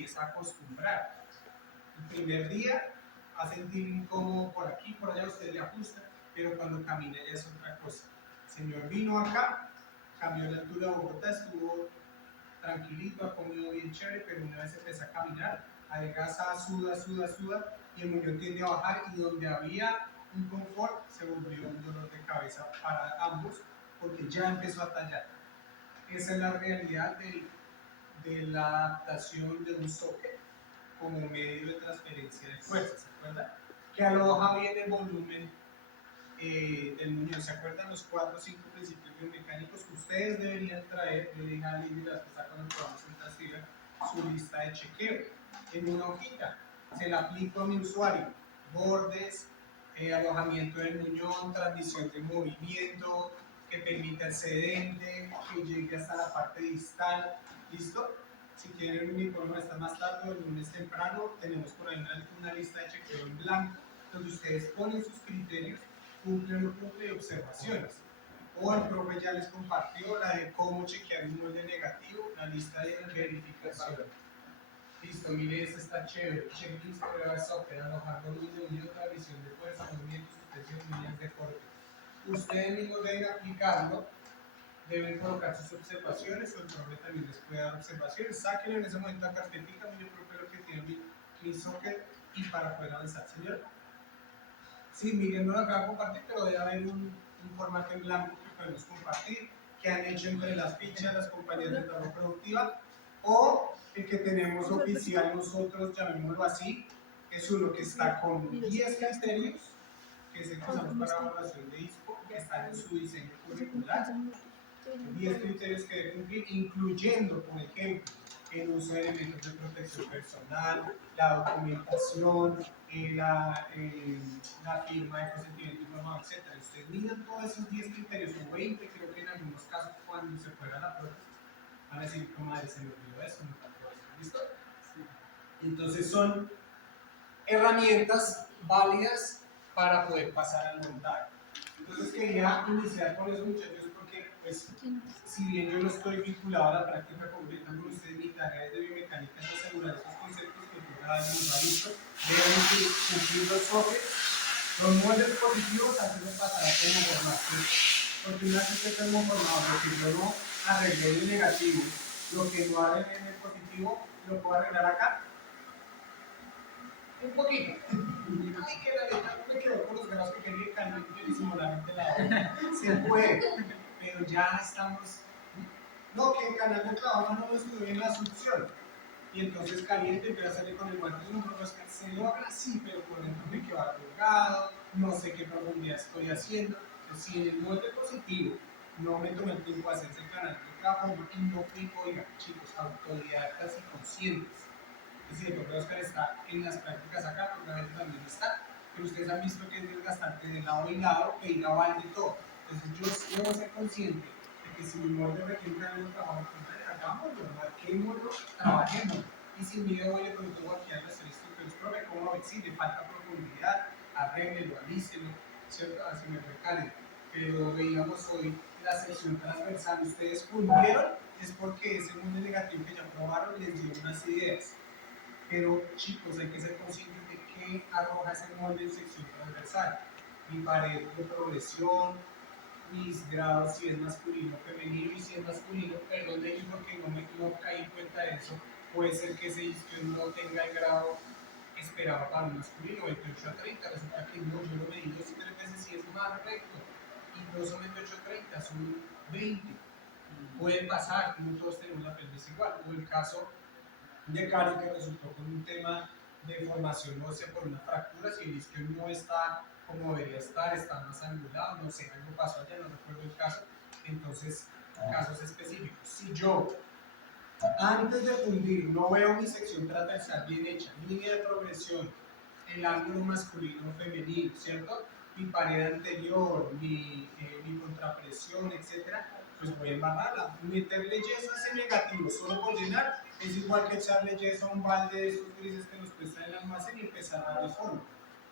empieza a acostumbrar. El primer día va a sentir incómodo por aquí, por allá, usted le ajusta, pero cuando camina ya es otra cosa. El señor vino acá, cambió la altura de Bogotá, estuvo tranquilito, ha comido bien chévere, pero una vez empieza a caminar, adelgaza, suda, suda, suda, y el muñón tiende a bajar, y donde había un confort se volvió un dolor de cabeza para ambos, porque ya empezó a tallar. Esa es la realidad de la adaptación de un socket como medio de transferencia de fuerza, ¿se acuerdan? Que aloja bien el volumen del muñón. ¿Se acuerdan los 4 o 5 principios biomecánicos que ustedes deberían traer? Yo le dije a Lili las que está con el programa Central Civil, su lista de chequeo en una hojita. Se la aplico a mi usuario: bordes, alojamiento del muñón, transmisión de movimiento, que permita el sedente, que llegue hasta la parte distal. ¿Listo? Si quieren un informe está más tarde o el lunes temprano, tenemos por ahí una lista de chequeo en blanco, donde ustedes ponen sus criterios, cumple o no cumple, y observaciones. O el profe ya les compartió la de cómo chequear un molde negativo, la lista de verificación. Listo, mire, esta está chévere. Checklist, prueba de software, alojar volumen de unión, transmisión de fuerza, movimiento, suspensión, líneas de corte. Ustedes mismos deben aplicarlo, deben colocar sus observaciones, o el profe también les puede dar observaciones. Sáquenlo en ese momento a carpetica, yo creo que lo que tiene mi socket, y para poder avanzar, señor. Sí, Miguel no lo acaba de compartir, pero debe haber un formato en blanco que podemos compartir, que han hecho entre las fichas las compañías de trabajo productiva, o el que tenemos oficial nosotros, llamémoslo así, es uno que está con 10 criterios, que es el que usamos para evaluación de ISPO, que está en su diseño curricular. 10 criterios que debe cumplir, incluyendo, por ejemplo, el uso de elementos de protección personal, la documentación, la firma de consentimiento informado, etc. Ustedes miran todos esos 10 criterios, o 20, creo que en algunos casos, cuando se fuera la prótesis, van a decir, comadre, se me olvidó eso, no tanto eso. ¿Listo? Sí. Entonces son herramientas válidas para poder pasar al montaje. Entonces quería iniciar con eso, muchachos, porque pues, si bien yo no estoy vinculado a la práctica completa con ustedes, mi tarea es de biomecánica es asegurar esos conceptos que tú cada vez nos ha visto, deben cumplir los software, los moldes positivos, hacerlos pasar a termoformación, porque una vez que esté termoformado, lo que yo no arreglé en el negativo, lo que no arreglé en el positivo, lo puedo arreglar acá. Un poquito. Ay, que la letra no me quedó con los grados que quería caliente y disimuladamente la otra. Se puede, pero ya estamos. No, que el canal de trabajo no lo estudió bien la succión. Y entonces caliente empieza a salir con el guante. No, pero es que se logra, sí, pero por dentro me quedó arrugado, no sé qué profundidad estoy haciendo. Entonces, si en el molde positivo no me tomé el tiempo de hacer ese canal de trabajo, no fui, oiga, chicos, autodidactas y conscientes. Es decir, el profe Oscar está en las prácticas acá, porque a veces también está, pero ustedes han visto que es desgastante de lado y lado, que ir a balde todo. Entonces yo debo ser consciente de que si mi molde requiere un gran trabajo, hagámoslo, marquémoslo, trabajémoslo. Y si mi dedo le pregunto aquí a las instrucciones, profe, ¿cómo lo ven? Si le falta profundidad, arréglelo, alícelo, ¿cierto? Así me recalen. Pero veíamos hoy la sección transversal, ustedes cumplieron, es porque ese molde negativo que ya probaron les dio unas ideas. Pero chicos, hay que ser conscientes de qué arroja ese molde en sección transversal. Mi pared de progresión, mis grados, si es masculino o femenino, y si es masculino, perdón de ellos porque no caí en cuenta de eso, puede ser que ese isquion no tenga el grado esperado para un masculino, 28 a 30, resulta que no, yo lo medí 2 y 3 veces y es más recto, y no son 28 a 30, son 20. Puede pasar, no todos tenemos la pelvis igual, o el caso de Karen, que resultó con un tema de formación ósea por una fractura, si el isquion no está como debería estar, está más angulado, no sé, algo pasó allá, no recuerdo el caso. Entonces, casos específicos. Si yo, antes de fundir, no veo mi sección transversal bien hecha, línea de progresión, el ángulo masculino o femenino, ¿cierto? Mi pared anterior, mi contrapresión, etcétera, pues voy a embarrarla. Meterle yeso a ese negativo solo por llenar es igual que echarle yeso a un balde de esos grises que nos cuesta en el almacén y empezar a darle forma.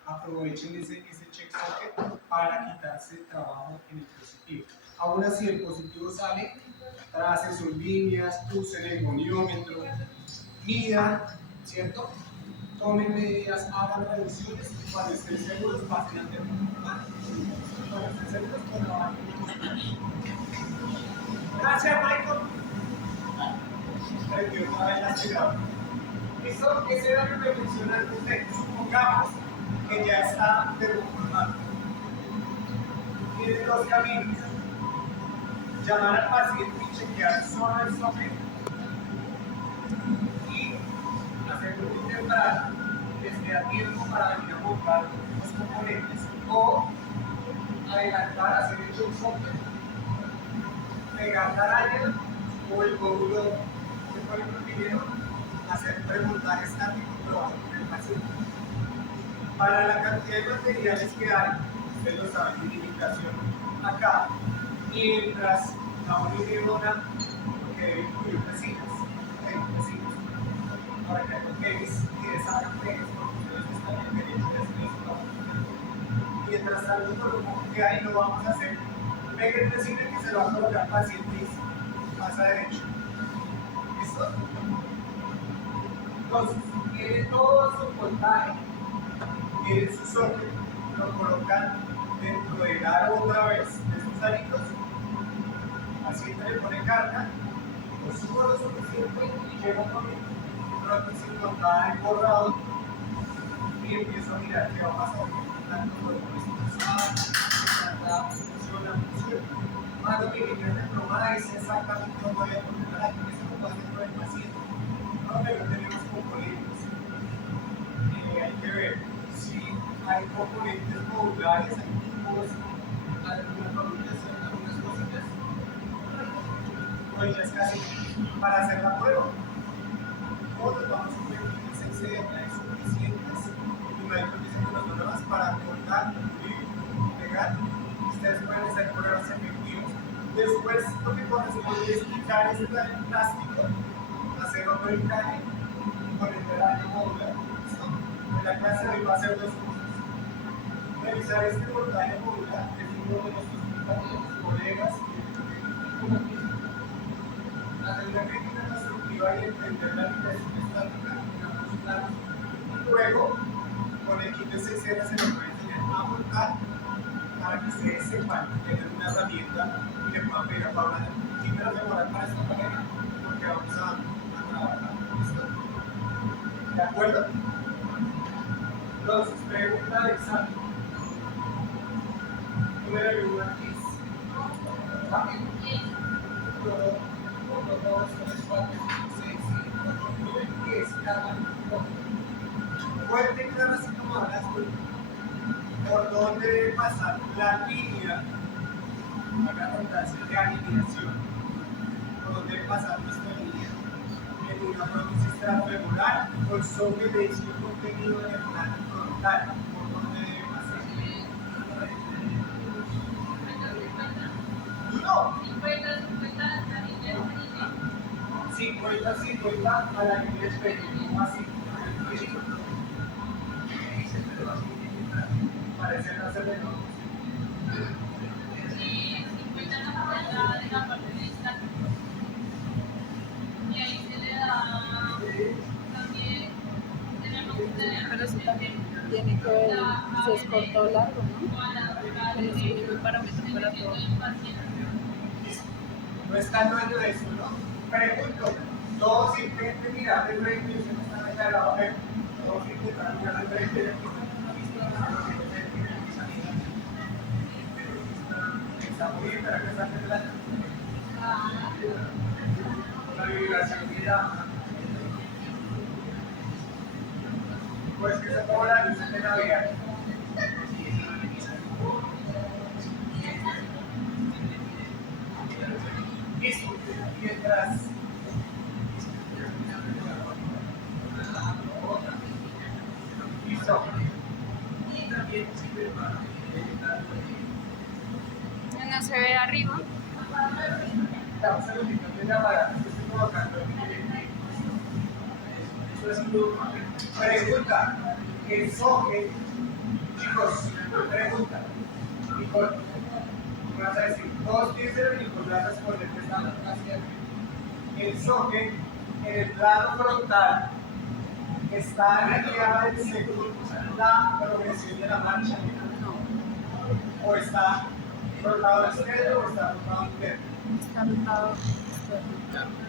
Aprovechen ese check socket para quitarse el trabajo en el positivo. Aún así, el positivo sale, trace sus líneas, usen el goniómetro, midan, ¿cierto? Tomen medidas, hagan reducciones y cuando estén seguros pasen al terminal. Cuando estén seguros, pues no van. Gracias, Michael. Dios otra vez la ciudad. ¿Listo? Ese era lo que menciona antes de supongamos que ya está derrumbado. Tiene dos caminos. Llamar al paciente y chequear solo el software y hacer un temprano que esté a tiempo para venir a buscar los componentes o adelantar, hacer el software, pegar la araña o el módulo que fue el primero, hacer premontaje estático probado con el paciente. Para la cantidad de materiales que hay, ustedes lo saben, mi limitación acá, mientras la unidona que debe incluir resinas, para que los pegues y deshagan pegues, porque ustedes están en derecho de hacer eso. Mientras tanto, por lo poco que hay, lo vamos a hacer. Pegue resina que se lo va a colocar al paciente más a derecho. ¿Listo? Entonces, tiene todo su voltaje, tiene su socket, lo colocan dentro del aro otra vez de sus aritos. El paciente le pone carga, lo subo lo suficiente y llego con un rato sin montada en borrado y empiezo a mirar qué va a pasar. Tanto por el funciona. Más lo que de plomada es exactamente lo que voy a poner aquí, eso lo puede hacer con el paciente. No, pero tenemos componentes. Hay que ver si hay componentes modulares, hay tipos, algunas fabricaciones, algunas cositas. Pues ya es casi para hacer la prueba. Todos vamos a ver que se exceden, hay suficientes numeritos diciendo los problemas para cortar, pulir, pegar. Ustedes pueden hacer pruebas efectivas. Después lo que corresponde es quitar este plástico, hacer otro encaje y poner el año modular. En la clase de hoy va a hacer dos cosas. Revisar este voltaje modular, que es uno de nuestros compañeros, colegas y como hacer una crítica constructiva y entender la limitación estática en ambos planos. Y luego, con el kit de 6 se le puede enseñar a montar para que ustedes sepan tener una herramienta y le puedan pedir a Paula ¿quién me lo demorar para esta manera? Porque vamos a trabajar. ¿Listo? ¿De acuerdo? Entonces, pregunta de examen. Número 1 aquí. ¿Vale? 1, 2, 3, 4, 6, 7, 8, 9, 10. Cada uno. Pueden declarar así como hablas tú. Por dónde debe pasar la línea, la redundancia de alineación, por dónde debe pasar nuestra línea en una prótesis regular o el socket de disco contenido en el plano frontal, por dónde debe pasar. No. 50-50 a la línea espectro, como así. Parece no ser de no. Sí, 50 no de la parte de esta. Y ahí se le da también. Tenemos que tener. Pero eso también tiene que ver si es corto o largo, ¿no? Que no es el mismo parámetro para todos. No están dueño de eso, ¿no? Pregunto, todos simplemente mirar el frente y se me están declarando, todos simplemente mirar el frente. Está muy bien, pero que está temblando. La vibración que da. Pues que se ponga la luz de Navidad. Listo. Mientras. Listo. Y también sirve para No se ve arriba. Estamos en el nivel de la barata, estoy colocando eso es un pregunta. El socket, chicos, pregunta. Nicole, me vas a decir, todos piensan en Nicolás responder que estamos haciendo. El socket En el plano frontal está alineada según la progresión de la marcha, No, o está rotado externo o está rotado interno. está rotado externo.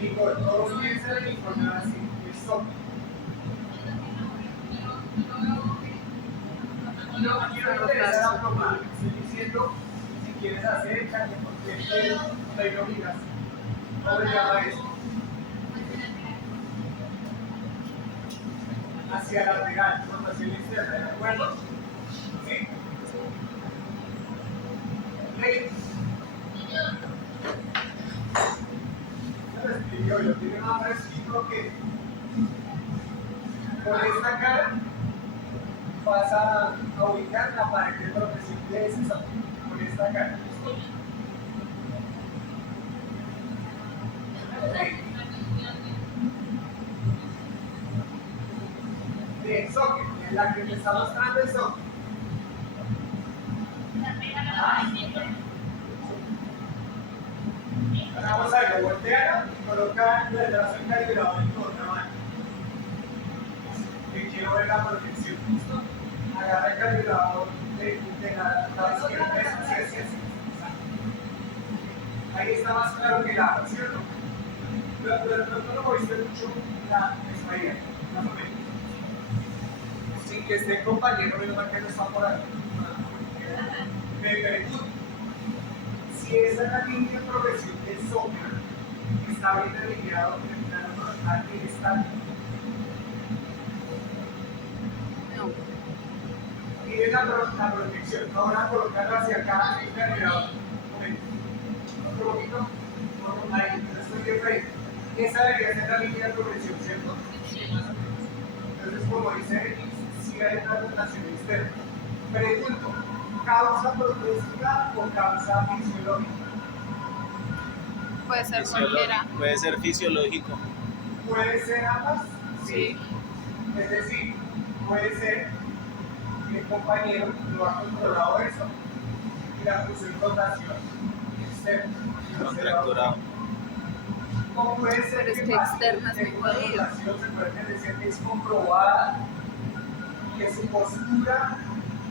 Y por todos piensan y ponen así, el software. No, aquí no me interesa la pluma, estoy diciendo si quieres acércate porque no hay obligación. ¿Cómo se llama eso? Hacia la lateral, rotación externa, ¿de acuerdo? ¿Sí? Ley. Se lo escribió, lo tiene más fresquito que por esta cara vas a ubicar la pared de protección de ese software. Con esta cara. De socket, en la que te está mostrando el socket. Vamos a ver, voltear y colocar el brazo encalibrador en tu otra mano. Que quiero ver la protección. ¿Listo? Agarra el calibrador de la izquierda. Sí. Ahí está más claro que el agua, ¿cierto? Pero de pronto no moviste mucho la espalda, más o menos. Sin que esté el compañero, menos mal que no está por ahí. Me pregunto, si esa es la línea de progresión del software, está bien alineado en el plano frontal y está. No, Miren la protección. Ahora colocarlo hacia acá en el calibrador. Un momento. Otro poquito. Ahí, estoy de frente. Esa debería ser la línea de progresión, ¿cierto? Entonces, como dice, si hay una rotación externa. Pregunto, ¿causa progresiva o causa fisiológica? puede ser cualquiera. Puede ser fisiológico. ¿Puede ser ambas? Sí. Es decir, puede ser que el compañero lo ha controlado eso y la puso en rotación externa. Contracturado. O puede ser Pero es que que pase externa es de muy una jodido. rotación, se puede decir que es comprobada, que su postura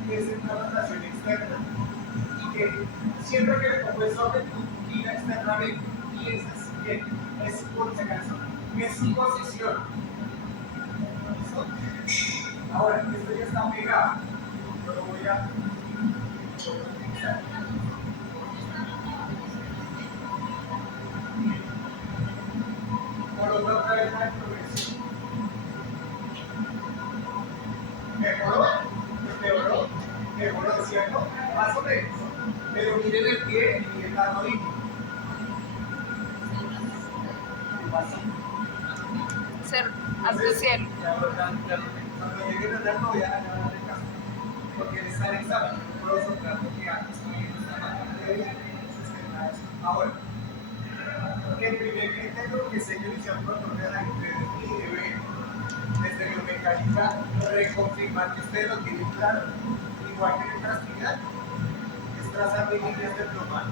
es en una rotación externa y que siempre que le pongo el socket gira externamente y esa es bien, es por si acaso, es su posición. ¿Listo? Ahora, esto ya está pegado, yo lo voy a utilizar. Coloca otra vez la progresión. Mejoró, ¿cierto? Más o menos. Pero miren el pie y miren la rodilla. Ser alto cielo. Cuando lleguen a andar, no voy a darle caso. Porque él está en examen. No puedo soltar lo que antes no viene esta materia. Ahora, el primer criterio que sé que hicieron por de la gente y debe, desde biomecánica, reconfirmar que ustedes lo tienen claro. Igual que en trasticidad, es trazar líneas de plomada.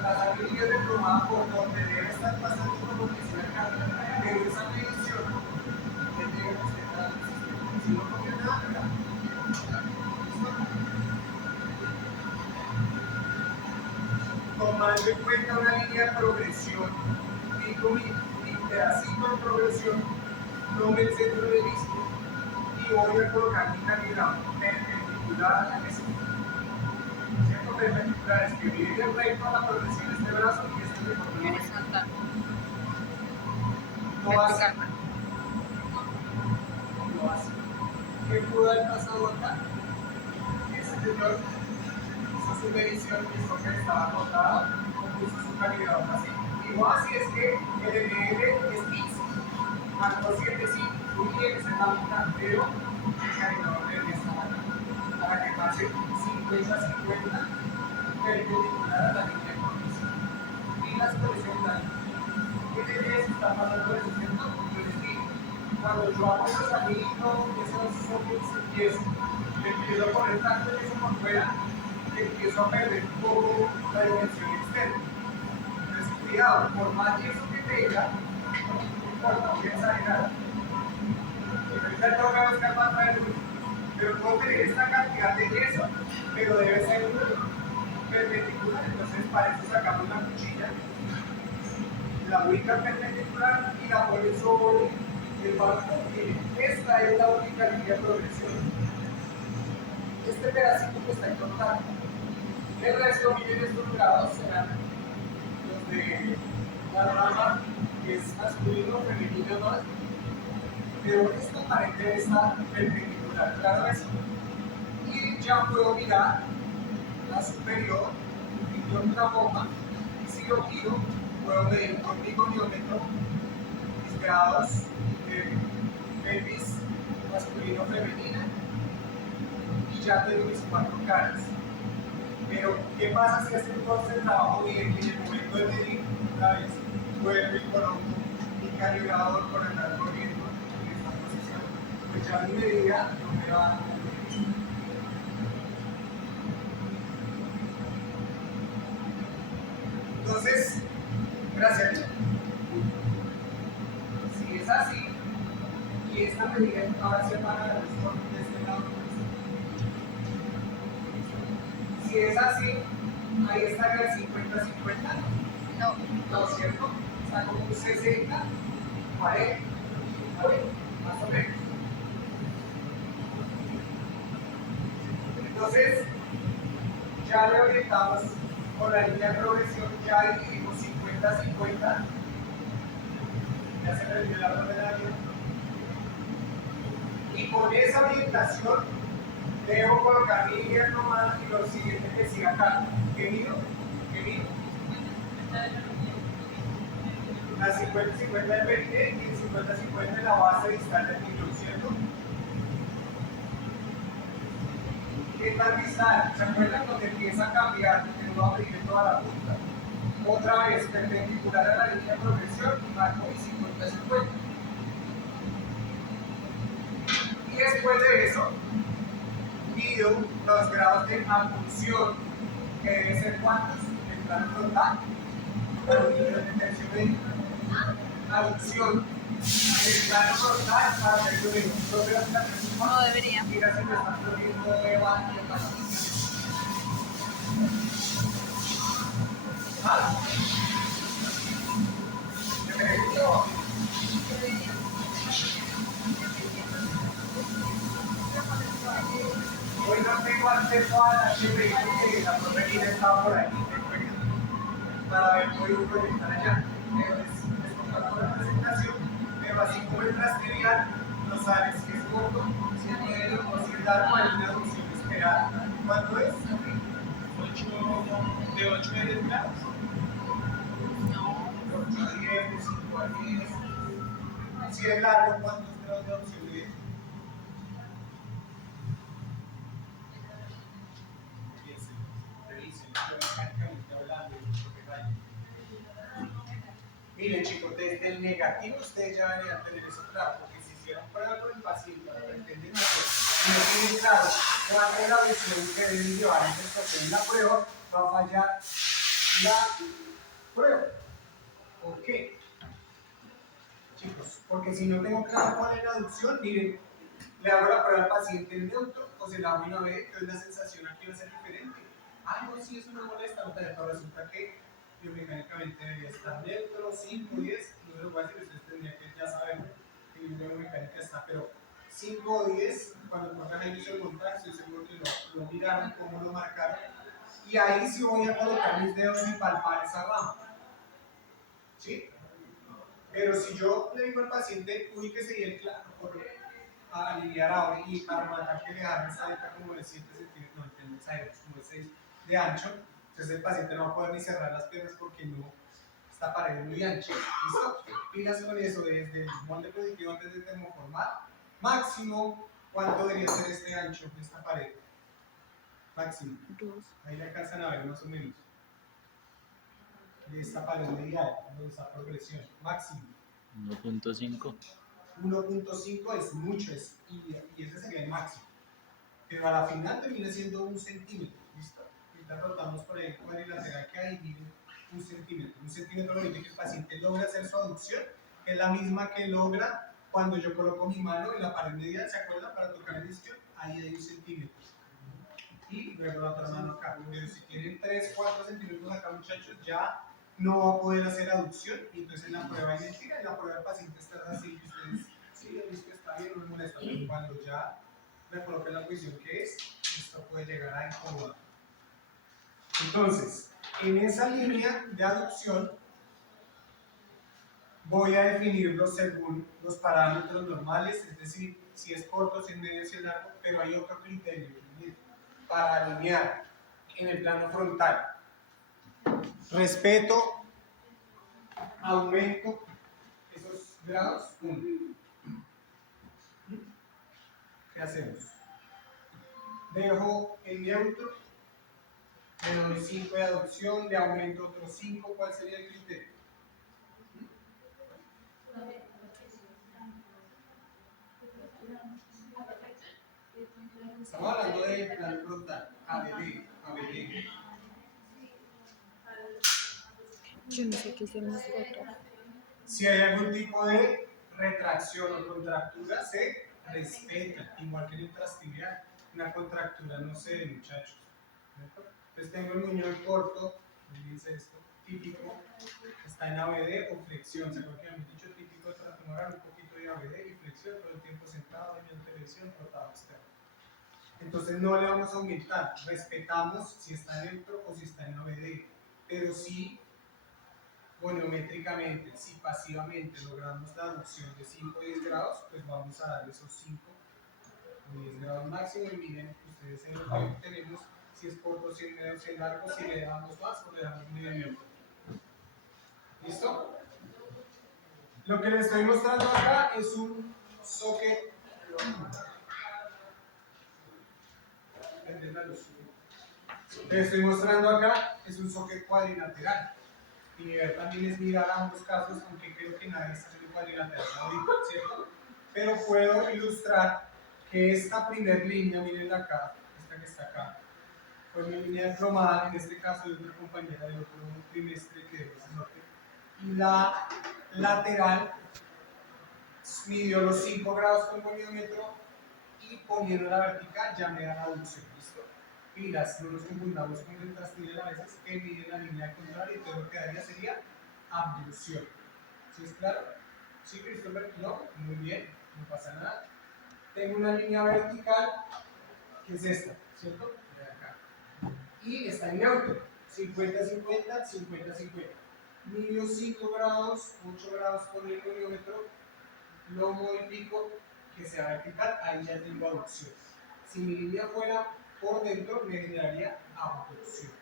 Trazar líneas de plomada por donde debe estar pasando como que sea acá. Pero esa medición que debe estar si no cambia nada, ¿verdad? Tomando en cuenta una línea de progresión, digo mi pedacito de progresión, tome el centro de disco y voy a colocar mi calibrador perpendicular a ese. ¿Cierto? Perpendicular es que viene de recto a la progresión de este brazo y este de otro. Horizontal. No hace. Vertical. No hace. ¿Qué pudo haber pasado acá? Ese señor hizo su medición y esto que estaba acotado, puso su calibrador así. Digo, así es que el ML es 15. Marcó 7, sí, muy bien, esa es la mitad, pero el calibrador debería estar acá. Para que pase 50-50 perpendicular a la línea de progresión. Y las presentan. ¿Qué debería estar pasando de 60? Pues sí, cuando yo hago esos amigos, esos sockets, empiezo a poner tanto eso por fuera, que empiezo a perder un poco la dimensión externa. Entonces, cuidado, por más yeso que tenga, no voy a exagerar. Ahorita tengo que buscar para traer luz, pero puedo tener esta cantidad de yeso, pero debe ser perpendicular. Entonces, para eso sacamos la cuchilla, la ubica perpendicular y la pone sobre el balcón. Esta es la única línea de progresión. Este pedacito que está en contacto. El resto, miren, estos grados serán los de la rama que es masculino, femenino, no. Pero esta pared debe estar perpendicular, claro eso. Y ya puedo mirar la superior y con una bomba. Y si lo giro, puedo medir con mi goniómetro mis grados de pelvis masculino, femenina. Y ya tengo mis 4 caras. Pero, ¿qué pasa si entonces trabajo bien y en el momento de medir, una vez vuelvo y coloco mi calibrador por andar corriendo en esta posición? Pues ya mi medida no me va a dar. Entonces, gracias. Si es así, y esta medida ahora se para de este lado, si es así, ahí estaría el 50-50. No. No, ¿cierto? Está como un 60, 40, 40, más o menos. Entonces, ya le orientamos con la línea de progresión, ya dividimos 50-50. Ya se perdió la ordenaria. Y con esa orientación, debo colocar mi línea nomás y lo siguiente que siga acá. ¿Qué mido? ¿Qué mido? La 50-50 del perité y el 50-50 de la base distal del título, ¿cierto? ¿Qué tal distal? ¿Se acuerdan donde empieza a cambiar? Que no va a abrir toda la punta. Otra vez, perpendicular a la línea de progresión y marco mi 50-50. Y después de eso, mido los grados de abducción, que deben ser cuántos, en plano frontal, de tercio medio, abducción, en el plano frontal para hacer lo mismo. ¿No veo la persona? No debería. Mira si me están poniendo de bajo de la ¿Ah? ¿Me pregunto? Hoy no tengo acceso a la HPI porque la proteína estaba por aquí, para ver código proyectar allá. Pero les comparto la presentación, pero así como el transcribial, nos sale si es corto, si es medio o si es largo, hay una adopción esperada. ¿Cuánto es? 8 a 10 grados. No. 8 a 10, de 5 a 10. Si es largo, ¿cuántos grados de adopción es? Miren chicos, desde el negativo ustedes ya deberían tener eso claro, porque si hicieron prueba con el paciente, lo pretenden hacer, y no tienen claro cuál es la visión que deben llevar entonces en la prueba, va a fallar la prueba. ¿Por qué? Chicos, porque si no tengo claro cuál es la aducción, miren, le hago la prueba al paciente en neutro, o se la hago una vez, entonces la sensación aquí va a ser diferente. Ah, no, sí, eso me molesta, pero resulta que biomecánicamente debería estar neutro, 5, 10, no se lo voy a decir, ustedes tendrían que ya saber que mi biomecánica está, pero 5 o 10, cuando pongan el inicio de montaje, estoy seguro que lo miraron, cómo lo marcaron, y ahí sí voy a colocar mis dedos y palpar esa rama. ¿Sí? Pero si yo le digo al paciente, ubíquese y él, claro, por aliviar ahora y para matar que le dejaron esa dieta como de 7 centímetros, no entiendo, como de 6 de ancho, entonces el paciente no va a poder ni cerrar las piernas porque no, esta pared es muy ancha. ¿Listo? Pilas con eso, desde el molde positivo antes de termoformar, máximo, ¿cuánto debería ser este ancho de esta pared? Máximo. 2. Ahí le alcanzan a ver más o menos. De esta pared medial, de esta progresión, máximo. 1.5. 1.5 es mucho, y ese sería el máximo. Pero a la final termina siendo 1 centímetro, ¿listo? Ahorita rotamos por el cuadrilateral que hay, miren un centímetro. Un centímetro permite que el paciente logre hacer su aducción, que es la misma que logra cuando yo coloco mi mano en la pared medial, ¿se acuerdan? Para tocar el isquion, ahí hay un centímetro. Y luego la otra mano acá. Pero si tienen 3, 4 centímetros acá, muchachos, ya no va a poder hacer aducción. Y entonces en la prueba hay mentira, en la prueba el paciente está así, que ustedes, sí, el isquio está bien, no me molesta, pero cuando ya le coloquen la posición que es, esto puede llegar a incomodar. Entonces, en esa línea de aducción, voy a definirlo según los parámetros normales, es decir, si es corto, si es medio, si es largo, pero hay otro criterio para alinear en el plano frontal. Respeto, aumento esos grados, 1. ¿Qué hacemos? Dejo el neutro, le doy 5 de adopción, le aumento otros 5, ¿cuál sería el criterio? Estamos hablando de plano frontal, ABD, ABD. Yo no sé qué hicimos foto. Si hay algún tipo de retracción o contractura, se respeta, igual que en el trastibial. Una contractura no se ve, muchachos. Entonces tengo el muñón corto, ¿qué dice esto? Típico, está en ABD o flexión. ¿Se acuerdan que habíamos dicho típico de tratomoral? Un poquito de ABD y flexión, todo el tiempo sentado, viendo televisión, rotado externo. Entonces no le vamos a aumentar, respetamos si está neutro o si está en ABD, pero sí volumétricamente, si pasivamente logramos la aducción de 5 o 10 grados, pues vamos a dar esos 5 o 10 grados máximo. Y miren, ustedes en lo que tenemos, si es corto, si es medio, si es largo, si le damos más o le damos medio neutro. ¿Listo? Lo que les estoy mostrando acá es un socket. Les estoy mostrando acá es un socket cuadrilateral. Y mi idea también es mirar ambos casos, aunque creo que nadie está haciendo cuadrilateral ahorita, ¿cierto? Pero puedo ilustrar que esta primera línea, mirenla acá, esta que está acá, fue mi línea diplomada, en este caso de otra compañera de otro trimestre que es norte. Y la lateral midió los 5 grados con volumétro y poniendo la vertical ya me da la aducción, ¿listo? Pilas, no nos confundamos con el trastillo a veces que mide la línea contraria y todo lo que daría sería abducción. ¿Sí es claro? ¿Sí, Christopher? No, muy bien, no pasa nada. Tengo una línea vertical que es esta, ¿cierto? De acá. Y está en neutro, 50-50, 50-50. Midió 5 grados, 8 grados con el volumétro, lo modifico que sea vertical, ahí ya tengo abducción. Si mi línea fuera por dentro, me generaría abducción.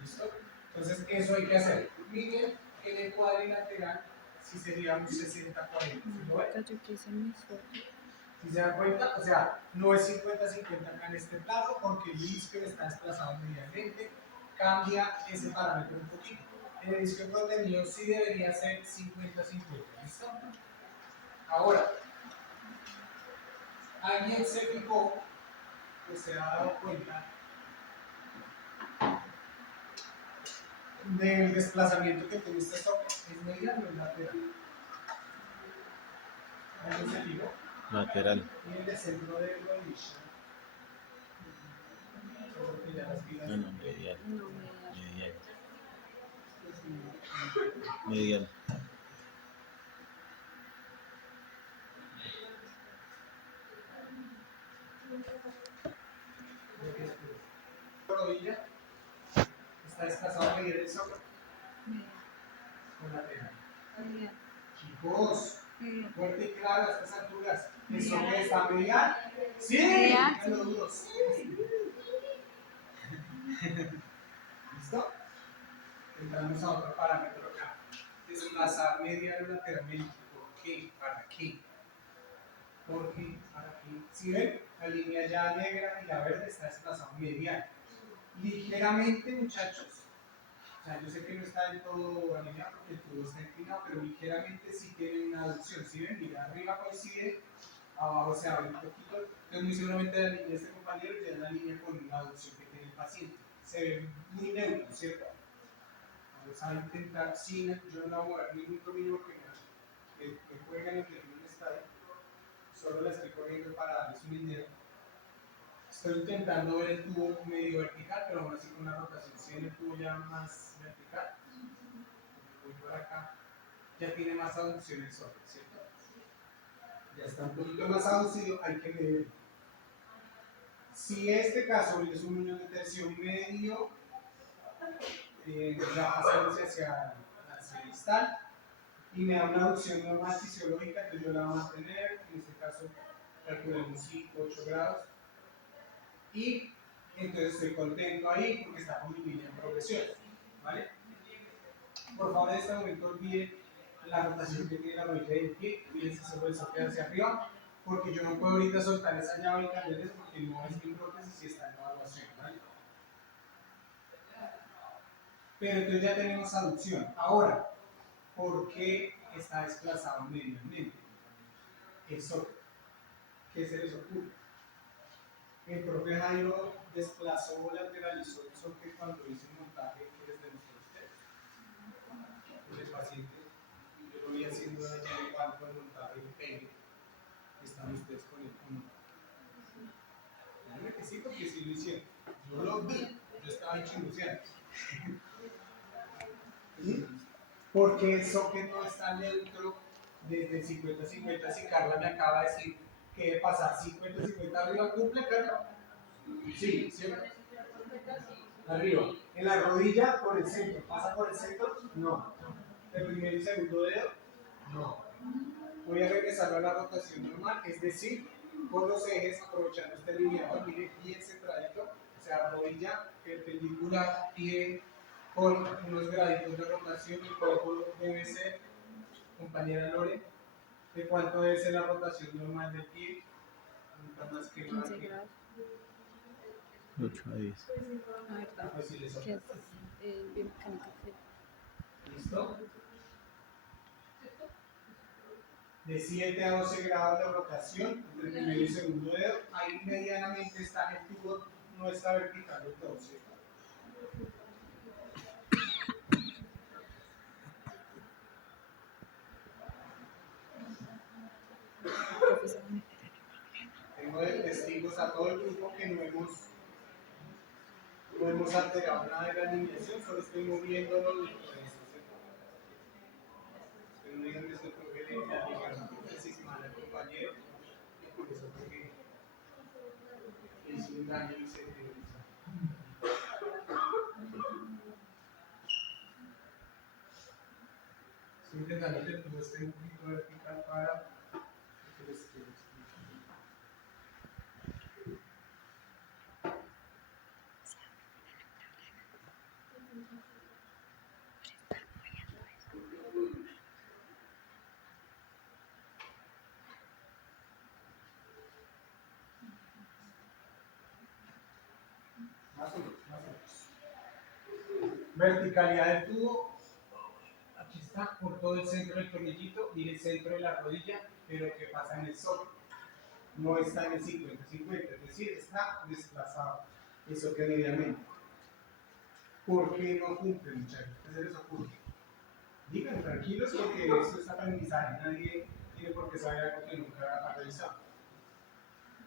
¿Listo? Entonces, eso hay que hacer. Miren en el cuadrilateral si sería un 60-40. ¿Sí lo ven? Yo que hice mis fotos. Si se dan cuenta, o sea, no es 50-50 acá en este plano porque el isquio está desplazado medianamente, cambia ese parámetro un poquito. En el isquio contenido sí debería ser 50-50. ¿Listo? Ahora, alguien se fijó o se ha dado cuenta del desplazamiento que tiene este socket. ¿Es medial o es lateral? ¿Alguien se fijó? Lateral. Y el de centro de rodilla. Solo que ya las pilas. No, no, medial. No me da. Medial. Medial. Rodilla está desplazado medial del socket con lateral. Mira. Chicos, fuerte y claro a estas alturas. ¿El socket está medial? Sí, Medial. a los duros. ¿Listo? Entramos a otro parámetro acá. Desplazar medial o lateralmente. ¿Por qué? ¿Para qué? ¿Por qué? ¿Para qué? Si ven, la línea ya negra y la verde está desplazada medial. Ligeramente, muchachos. O sea, yo sé que no está del todo alineado porque todo está inclinado, pero ligeramente sí tiene una aducción. Si ven, mira, arriba coincide, abajo se abre un poquito. Entonces, muy seguramente la línea de este compañero ya es la línea con la aducción que tiene el paciente. Se ve muy neutro, ¿cierto? Entonces a intentar, sin, yo no la voy a mover ningún camino que juega en el que no está ahí, solo la estoy corriendo para darles una idea. Estoy intentando ver el tubo medio vertical, pero aún así con una rotación. Si en el tubo ya más vertical, voy por acá, ya tiene más aducción el socket, ¿cierto? Ya está un poquito más aducido, hay que medir. Si este caso es un unión de tercio medio, ya pasamos hacia el distal y me da una aducción normal fisiológica, entonces yo la voy a mantener, en este caso calculemos 5, 8 grados. Y entonces estoy contento ahí porque está con mi línea en progresión, ¿vale? Por favor, en este momento olvide la rotación que tiene la rodilla del pie, fíjense sobre el socket hacia arriba, porque yo no puedo ahorita soltar esa llave y cambiar eso porque no es mi prótesis y está en evaluación, ¿vale? Pero entonces ya tenemos aducción. Ahora, ¿por qué está desplazado medialmente? El socket. ¿Qué se les ocurre? El profe Jairo desplazó o lateralizó el socket cuando hizo el montaje que les demostré a ustedes. El paciente, yo lo vi haciendo allá igual con el montaje del peine. Están ustedes con el punto. Claro que sí, porque sí lo hicieron. Yo lo vi, yo estaba ahí chinguseando. Porque el socket no está neutro desde 50-50. Si Carla me acaba de decir que debe pasar 50-50 arriba, ¿cumple, Carla? Sí, ¿cierto? Arriba. En la rodilla, por el centro. ¿Pasa por el centro? No. ¿El primer y segundo dedo? No. Voy a regresar a la rotación normal, es decir, con los ejes, aprovechando este lineador, mire bien centradito, o sea, rodilla perpendicular, pie con unos graditos de rotación. El cuerpo debe ser, compañera Lore, ¿de cuánto debe ser la rotación normal del pie? Nunca más que 15 grados. 8 a 10. A ver, Pues si les ¿qué es biomecánica? ¿Listo? De 7 a 12 grados de rotación entre el primer y segundo dedo, ahí medianamente está el tubo, no está vertical del todo, ¿cierto? Profesor. Tengo de testigos a todo el grupo que no hemos alterado nada de la alineación, solo estoy moviendo los estoy moviendo este profe de la ligación proximal al compañero, y por eso fue que hice un daño y se teorizó. Estoy intentando que todo esté un poquito vertical para que les quede explicar. Más o menos, más o menos. Verticalidad del tubo. Aquí está, por todo el centro del tornillito, mire el centro de la rodilla, pero ¿qué pasa en el socket? No está en el 50-50, es decir, está desplazado. Eso que mediamente. ¿Por qué no cumple, muchachos? ¿Qué se les ocurre? Digan, tranquilos, porque esto es aprendizaje. Nadie tiene por qué saber algo que nunca ha realizado.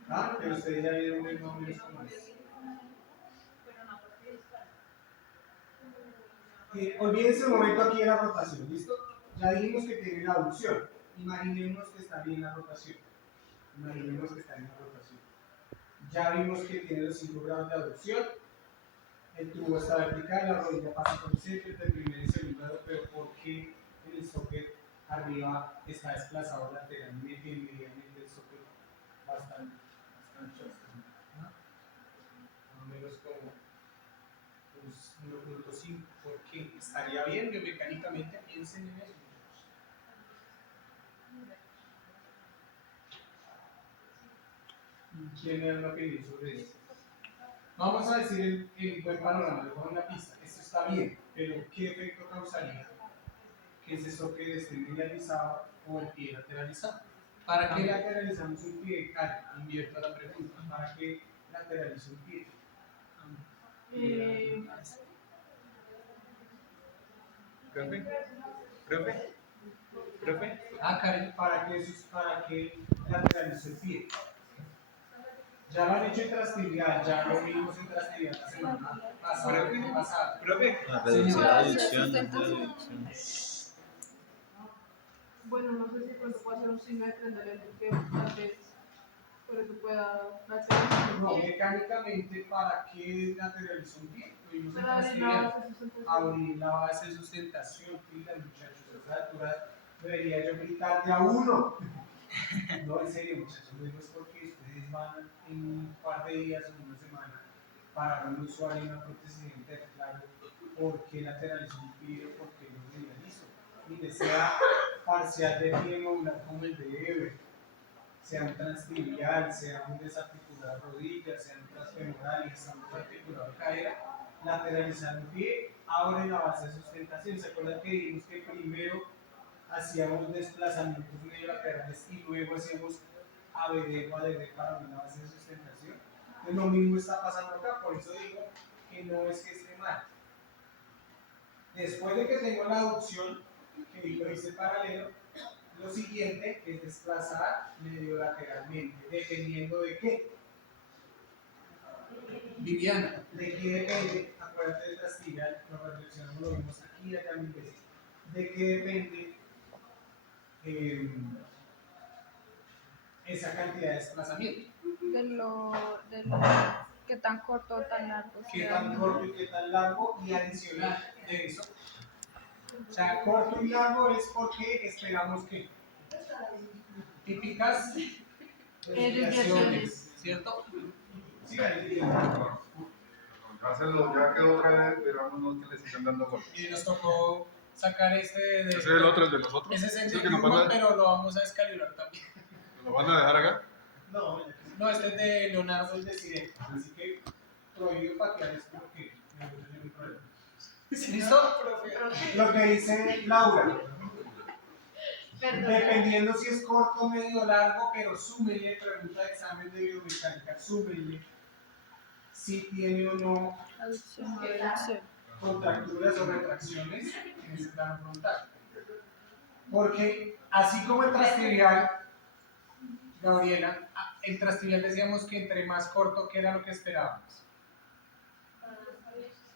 ¿Ah? Pero ustedes ya vieron el nombre cómo es. Olvídense un momento aquí de la rotación, ¿listo? Ya dijimos que tiene la aducción. Imaginemos que está bien la rotación. Imaginemos que está bien la rotación. Ya vimos que tiene los 5 grados de aducción. El tubo está vertical, la rodilla pasa por el centro entre el primer y segundo dedo, pero ¿por qué en el socket arriba está desplazado lateralmente y medianamente el socket bastante ¿no? Más o menos como 1.5? Porque estaría bien biomecánicamente, piensen en eso. ¿Quién me da una opinión sobre eso? Vamos a decir el buen panorama, les voy a dar una pista. Esto está bien, pero ¿qué efecto causaría que ese socket esté medializado o el pie lateralizado? ¿Para qué lateralizamos un pie? Invierto la pregunta. ¿Para qué lateralizo un pie? Profe. Karen, para que lateralice el pie. Ya lo han hecho en trastibial, ya lo vimos en trastibial la semana pasada. Profe. A reducir Señor. la adicción, es la adicción. Bueno, no sé si pronto puedo hacer un signo de prender el buqueo, tal vez por eso pueda lateralizar el No, pie. mecánicamente, ¿para qué lateralizó un pie? Lo vimos en Para abrir la trastibial. base de sustentación. Abrir la base de sustentación, pilas, muchachos. A esta altura debería yo gritarle a uno. No, en serio, muchachos, lo digo es porque ustedes van en un par de días o una semana para un usuario en una prótesis dental, claro, ¿por qué lateralizó un pie o por qué lo medializo? Mire, sea parcial de pie modular como el de Ever, sea un transtibial, sea un desarticulado de rodilla, sea un transfemoral, sea un desarticulado de cadera, lateralizar un pie, abre la base de sustentación. ¿Se acuerdan que dijimos que primero hacíamos desplazamientos medio laterales y luego hacíamos ABD o ADD para una base de sustentación? Entonces lo mismo está pasando acá, por eso digo que no es que esté mal. Después de que tengo la aducción, que lo hice paralelo, lo siguiente es desplazar medio lateralmente, dependiendo de qué. Viviana, ¿de qué depende? Acuérdate del trastibial, lo reflexionamos, lo vimos aquí y acá mil veces. ¿De qué depende esa cantidad de desplazamiento? De lo que tan corto o tan largo ¿Qué sea. tan corto y qué tan largo? Y adicional de eso. O sea, corto y largo es porque esperamos que típicas desviaciones, ¿cierto? Sí, ahí Ya quedó otra vez, pero unos que les están dando golpes. y nos tocó sacar este de... Ese es el otro, el de nosotros. Ese es el de que nos van Hugo, a, pero lo vamos a descalibrar también. ¿nos van a dejar acá? No, este es de Leonardo, el de Sirena. Así que prohibido patear es porque no hay problema. ¿Listo? Lo que dice Laura. Dependiendo si es corto, medio o largo, pero súmele, pregunta de examen de biomecánica, súmele si tiene o no Aducción o abducción. contracturas o retracciones en ese plano frontal. Porque así como el trastibial, Gabriela, el trastibial decíamos que entre más corto, ¿qué era lo que esperábamos?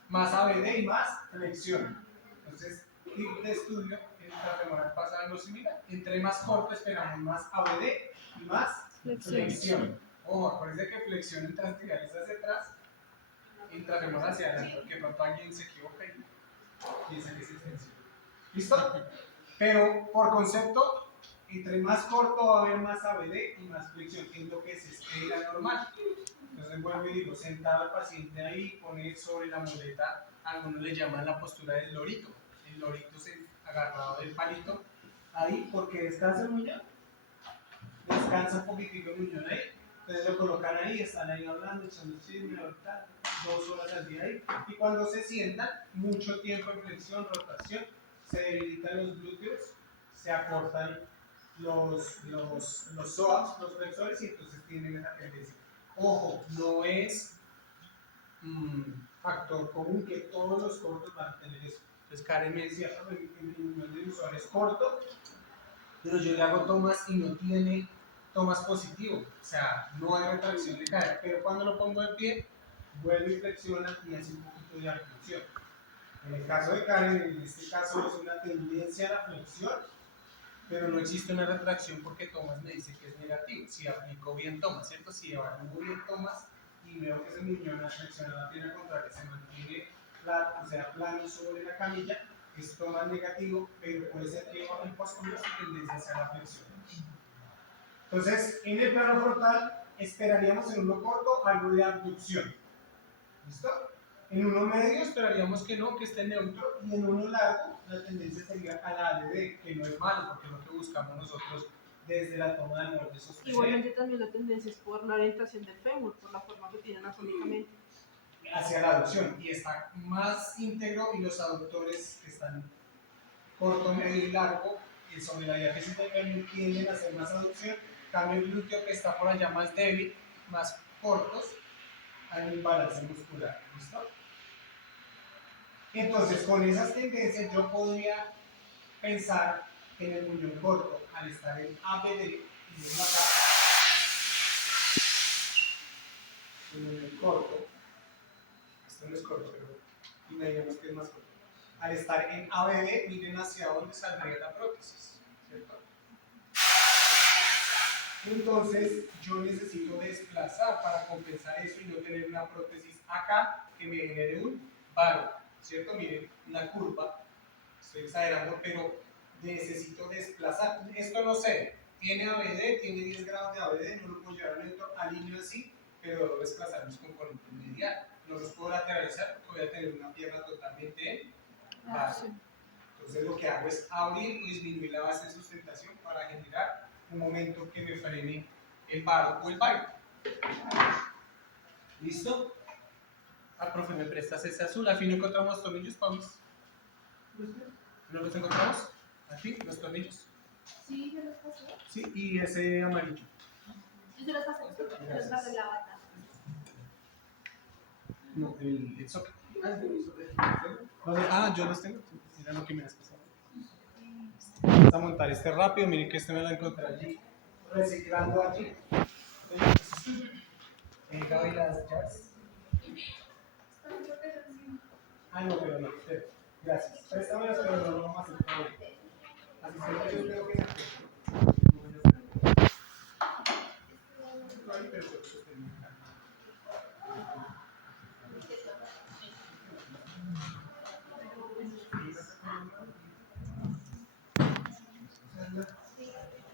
Más ABD y más flexión. Entonces, tip de estudio en el trafemoral pasa algo similar. Entre más corto esperamos más ABD y más flexión. Ojo, acuérdense que flexión en trastibial es hacia atrás, en trafemoral hacia adelante, porque de pronto alguien se equivoca y piensa que es extensión. ¿Listo? Pero por concepto, entre más corto va a haber más ABD y más flexión, que es lo que se espera normal. Entonces vuelvo y digo, sentado el paciente ahí, pone sobre la muleta, algunos le llaman la postura del lorito. El lorito se agarrado del palito, ahí, porque descansa el muñón. Descansa un poquitico el muñón ahí. Entonces lo colocan ahí, están ahí hablando, echando chisme, ahorita, 2 horas al día ahí. Y cuando se sientan, mucho tiempo en flexión, rotación, se debilitan los glúteos, se acortan los psoas, los flexores, y entonces tienen esa tendencia. Ojo, no es factor común que todos los cortos van a tener eso. Entonces Karen me decía, el nivel del usuario es corto, pero yo le hago tomas y no tiene tomas positivo. O sea, no hay retracción de cadera, pero cuando lo pongo de pie, vuelve y flexiona y hace un poquito de abducción. En el caso de Karen, en este caso es una tendencia a la flexión, pero no existe una retracción porque Tomás me dice que es negativo. Si aplico bien Tomás, ¿cierto? Si evalúo bien Tomás y veo que ese muñón, la flexión de la pierna contraria se mantiene plano, o sea, plano sobre la camilla, es Tomás negativo, pero puede ser que en postura se tendencia hacia la flexión. Entonces, en el plano frontal esperaríamos en uno corto algo de abducción. ¿Listo? En uno medio esperaríamos que no, que esté neutro, y en uno largo la tendencia sería a la ADD, que no es malo, porque es lo que buscamos nosotros desde la toma del molde sostenible. Igualmente también la tendencia es por la orientación del fémur, por la forma que tiene anatómicamente. Hacia la aducción, y está más íntegro, y los aductores que están corto, medio y largo, sobre la diátesis del fémur tienden a hacer más aducción, cambio el glúteo que está por allá más débil, más cortos, hay un balance muscular. ¿Listo? Entonces, con esas tendencias yo podría pensar que en el muñón corto, al estar en ABD, y mismo acá, en el corto, esto no es corto, pero imaginemos que es más corto. Al estar en ABD, miren hacia dónde saldría la prótesis, ¿cierto? Entonces, yo necesito desplazar para compensar eso y no tener una prótesis acá que me genere un varo, ¿cierto? Miren la curva, estoy exagerando, pero necesito desplazar. Esto no sé, tiene ABD, tiene 10 grados de ABD, no lo puedo llevar a neutro, alineo así, pero debo desplazar mis componentes mediales. No los puedo lateralizar porque voy a tener una pierna totalmente en base. Entonces lo que hago es abrir o disminuir la base de sustentación para generar un momento que me frene el varo o el baile. ¿Listo? Ah, profe, ¿me prestas ese azul? Al fin no encontramos tornillos, Paulis. ¿No los encontramos? Aquí, los tornillos. Sí, yo los pasé. Sí, y ese amarillo. Yo se los pasé. Los pasé la bata. No, el socket. Yo los tengo. Mira lo que me has pasado. Vamos a montar este rápido. Miren que este me lo encontré allí, reciclando allí. Gaby, las llaves. No, pero no. Gracias. Préstamelas, pero no vamos a hacer todo. Asistente, yo creo que se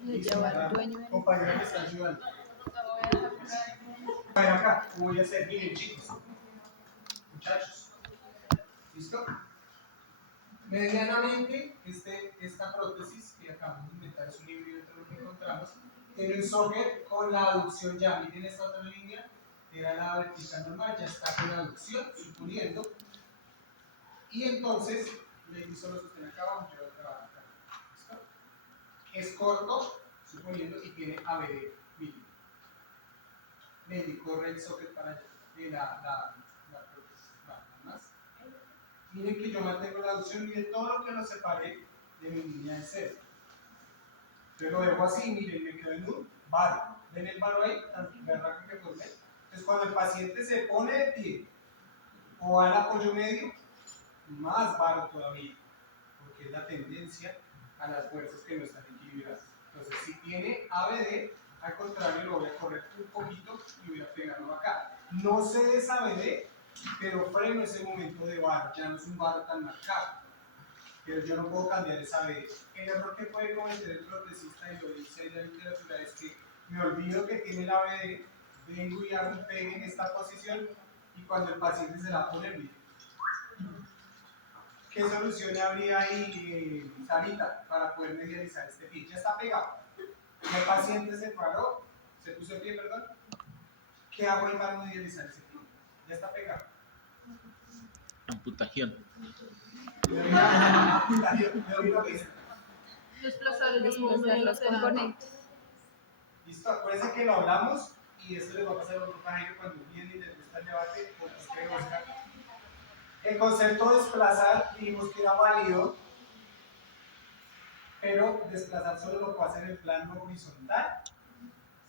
Le lleva al dueño. compañera me está ayudando. A ver acá, ¿cómo voy a hacer? Miren, chicos, muchachos, ¿listo? Medianamente, esta prótesis que acabamos de inventar es un híbrido entre lo que encontramos. Tiene un socket con la aducción ya. Miren esta otra línea, era la vertical normal, ya está con la aducción, suponiendo. Y entonces, le hizo lo sostiene acá abajo, yo acá abajo. ¿Listo? Es corto, suponiendo, y tiene ABD. Miren. Ven y corre el socket para allá. La prótesis. Va, más. Miren que yo mantengo la aducción, miren todo lo que lo separé de mi línea de cero. Yo lo dejo así, miren, me quedo en un varo. ¿Ven el varo ahí? La arranca que formé. Entonces, cuando el paciente se pone de pie o va al apoyo medio, más varo todavía, porque es la tendencia a las fuerzas que no están equilibradas. Entonces, si tiene ABD, al contrario, lo voy a correr un poquito y voy a pegarlo acá. No se desABD, pero freno ese momento de varo, ya no es un varo tan marcado. Pero yo no puedo cambiar esa ABD. El error que puede cometer el protesista, y lo dice en la literatura, es que me olvido que tiene la ABD, vengo y hago un pegue en esta posición, y cuando el paciente se la pone, mire. ¿Qué solución habría ahí, Sarita, para poder medializar este pie? Ya está pegado. El paciente se paró, se puso de pie, perdón. ¿Qué hago ahí para medializar ese pie? Ya está pegado. Amputación. Desplazar el Desplazar los componentes. Listo, acuérdense que lo hablamos y esto les va a pasar a otro página cuando viene y les gusta el debate por usted, Oscar. El concepto de desplazar dijimos que era válido, pero desplazar solo lo puedo hacer en el plano horizontal.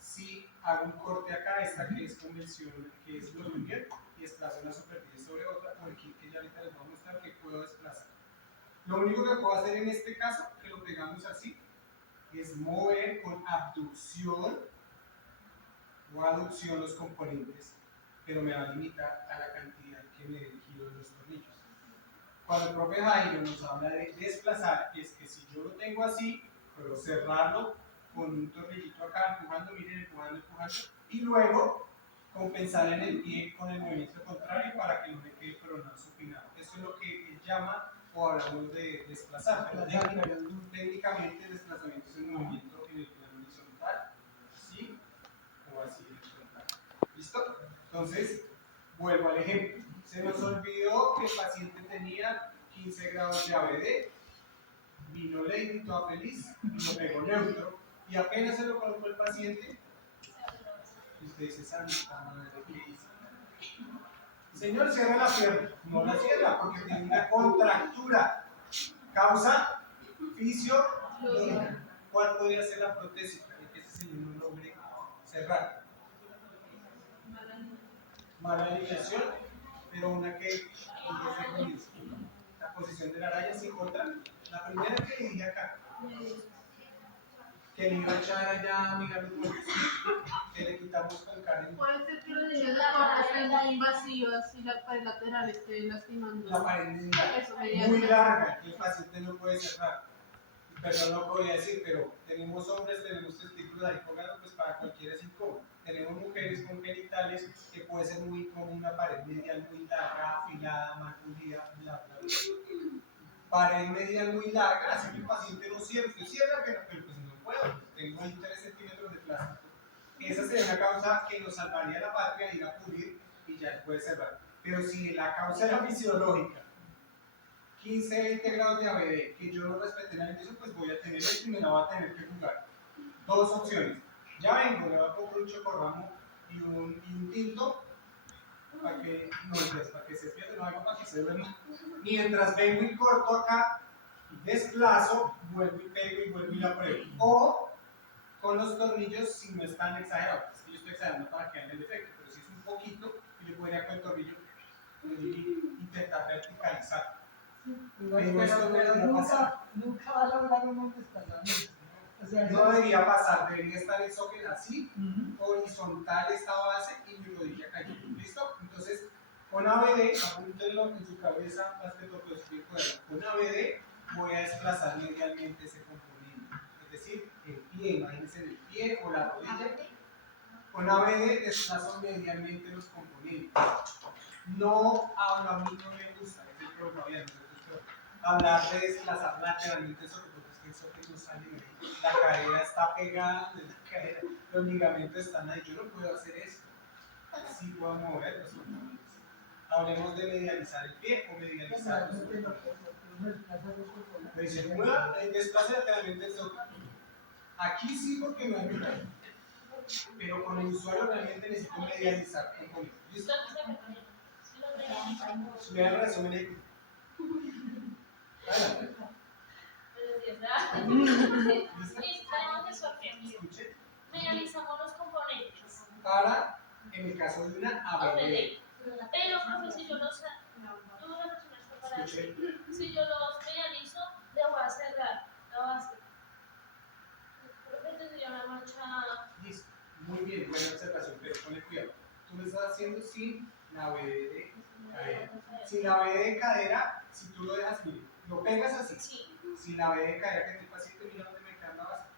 Si hago un corte acá, esta que es convención, que es lo lineal, y desplazo una superficie sobre otra, o el kit que ya ahorita les voy a mostrar que puedo desplazar. Lo único que puedo hacer en este caso, que lo pegamos así, es mover con abducción o aducción los componentes, pero me va a limitar a la cantidad que me dé el giro de los tornillos. Cuando el profe Jairo nos habla de desplazar, es que si yo lo tengo así, puedo cerrarlo con un tornillito acá, empujando, miren, empujando, y luego compensar en el pie con el movimiento contrario para que no me quede coronado supinado. Eso es lo que él llama o hablamos de desplazar, pero técnicamente el desplazamiento es el movimiento en el plano horizontal, así o así horizontal. ¿Listo? Entonces, vuelvo al ejemplo. Se nos olvidó que el paciente tenía 15 grados de ABD, vino Lady, toda feliz, y lo pegó neutro, y apenas se lo colocó el paciente, y usted dice, santa madre, ¿qué hice? Señor, cierra la pierna. No la cierra porque tiene una contractura. Causa fisiológica. ¿Cuál podría ser la prótesis para que ese señor no logre cerrar? Mala alineación, pero una que la posición de la raya se encuentra. La primera que dije acá, que le iba a echar allá, mira los huevos, que le quitamos con Karen. Puede ser que los niños de corte estén invasivas y la pared lateral esté lastimando. La pared Eso me es muy larga y el paciente no puede cerrar. Perdón, no podría decir, pero tenemos hombres, tenemos testículos ahí colgados, pues para cualquiera es incómodo. Tenemos mujeres con genitales que puede ser muy común, una pared medial muy larga, afilada, mal pulida, bla, bla, bla. Pared medial muy larga, así que el paciente no cierra, pero pues no puedo, tengo ahí 3 centímetros de plástico. Esa sería una causa que nos salvaría la patria, ir a pulir y ya puede cerrar. Pero si la causa era fisiológica, 15, 20 grados de ABD, que yo no respeté en el inicio, pues voy a tener esto y me la voy a tener que jugar. Dos opciones. Ya vengo, le voy a comprar un chocorramo y un tinto para que, para que se despierte, no hago para que se duerma. Mientras vengo y corto acá, desplazo, vuelvo y pego y vuelvo y la pruebo. O con los tornillos si no están exagerados. Es que yo estoy exagerando para que hagan el efecto, pero si es un poquito, yo podría con el tornillo intentar verticalizar. Pero nunca va a lograr un desplazamiento. O sea, no debería pasar, debería estar el socket así, horizontal esta base y mi rodilla cayendo. ¿Listo? Entonces, con ABD, apúntenlo en su cabeza, más que todo con ABD voy a desplazar medialmente ese componente. Es decir, el pie, imagínense el pie o la rodilla. Con ABD desplazo medialmente los componentes. No, a mí no me gusta, es el problema, hablar de desplazar lateralmente eso, porque eso que no sale bien. La cadera está pegada de la cadera, los ligamentos están ahí, yo no puedo hacer eso. Sí puedo mover los componentes. Hablemos de medializar el pie o medializar los componentes. Me dicen, desplace lateralmente el zócalo. Aquí sí porque no hay milagro. Pero con el usuario realmente necesito medializar componentes. ¿Listo? Vean el resumen ahí. Escuchen. Medializamos los componentes. Para, en el caso de una ABD. Pero, profe, si yo los si yo los medializo, le voy a cerrar la base. Profe, tendría una mancha. Listo. Muy bien, buena observación, pero ponle cuidado. Tú lo estás haciendo sin la ABD de cadera. Sin la ABD de cadera, si tú lo dejas, mire, lo pegas así. Sí. Sin la ABD de cadera, que te paciente, mira dónde me queda la base.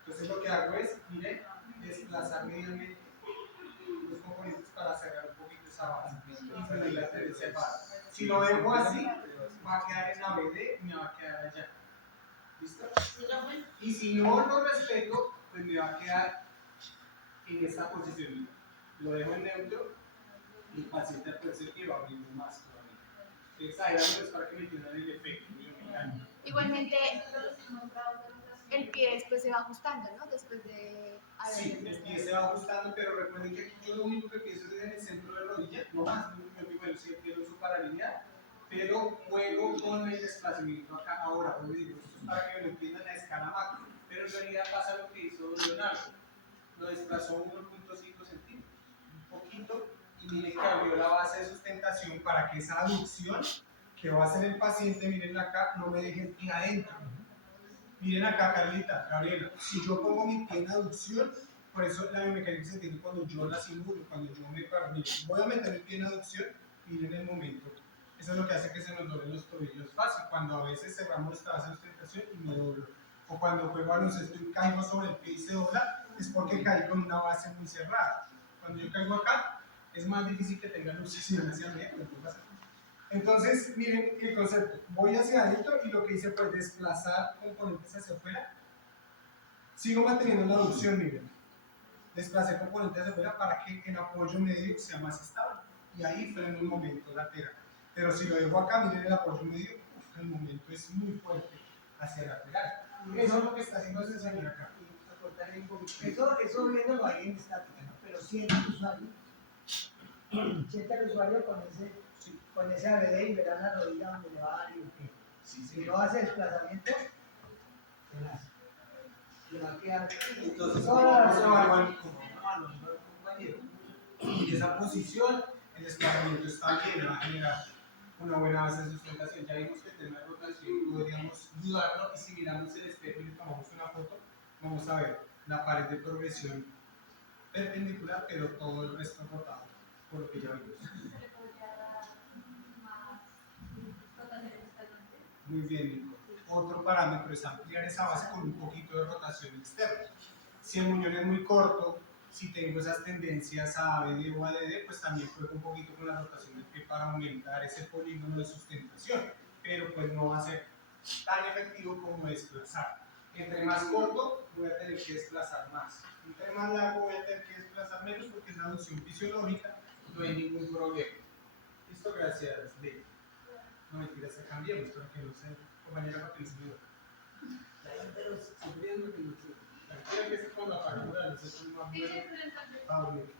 Entonces lo que hago es, mire, desplazar medialmente los componentes para cerrar un poquito esa base y pedir la tendencia de base. Si lo dejo así, va a quedar en ABD y me va a quedar allá. ¿Listo? Y si no lo respeto, pues me va a quedar en esta posición. Lo dejo en neutro y el paciente puede ser que va abriendo más todavía. Exagerando es para que me entiendan el efecto biomecánico. Igualmente, el pie después se va ajustando, ¿no? Después de haber Sí, el pie se va ajustando, pero recuerden que aquí yo lo único que pienso es en el centro de rodilla, no más, yo digo, bueno, siempre lo uso para alinear, pero juego con el desplazamiento acá. Ahora, pues digo, esto es para que me lo entiendan a escala macro, pero en realidad pasa lo que hizo Leonardo, lo desplazó 1.5 centímetros, un poquito, y miren que abrió la base de sustentación para que esa aducción que va a hacer el paciente, miren acá, no me deje el pie adentro. Miren acá, Carlita, Gabriela, si yo pongo mi pie en aducción, por eso la biomecánica se tiene cuando yo la simulo, cuando yo me paro. Voy a meter el pie en aducción, miren el momento. Eso es lo que hace que se nos doblen los tobillos fácil, cuando a veces cerramos esta base de sustentación y me doblo. O cuando juego baloncesto y caigo sobre el pie y se dobla, es porque caí con una base muy cerrada. Cuando yo caigo acá, es más difícil que tenga luxación hacia adentro. Entonces, miren el concepto. Voy hacia adentro y lo que hice fue desplazar componentes hacia afuera. Sigo manteniendo la aducción, miren. Desplacé componentes hacia afuera para que el apoyo medio sea más estable. Y ahí freno un momento lateral. Pero si lo dejo acá, miren el apoyo medio, el momento es muy fuerte hacia lateral. Eso es lo que está haciendo ese señor acá. Eso viéndolo ahí en estática, ¿no? Pero si el usuario siente el usuario con ese ABD y verá la rodilla donde le va a dar y qué. Sí, Si sí. no hace desplazamiento, verás, le va a quedar Entonces, toda vamos a la evaluar como evaluando al compañero. Y esa posición, el desplazamiento está bien, va a generar una buena base de sustentación. Ya vimos que el tema de rotación podríamos dudarlo y si miramos el espejo y le tomamos una foto, vamos a ver la pared de progresión perpendicular, pero todo el resto rotado, por lo que ya vimos. Se le podría dar más rotación externamente. Muy bien, Nico. Otro parámetro es ampliar esa base con un poquito de rotación externa. Si el muñón es muy corto, si tengo esas tendencias a ABD o ADD, pues también juego un poquito con la rotación del pie para aumentar ese polígono de sustentación, pero pues no va a ser tan efectivo como desplazar. Entre más corto, voy a tener que desplazar más. Entre más largo, voy a tener que desplazar menos porque es la aducción fisiológica, no hay ningún problema. Listo, gracias, Ley. No mentiras, se cambiamos para que no se compañera para que no se me pero sufriendo que no sé. tranquila que se ponga para ayudar, no se ponga más Dice bueno 30. para dormir.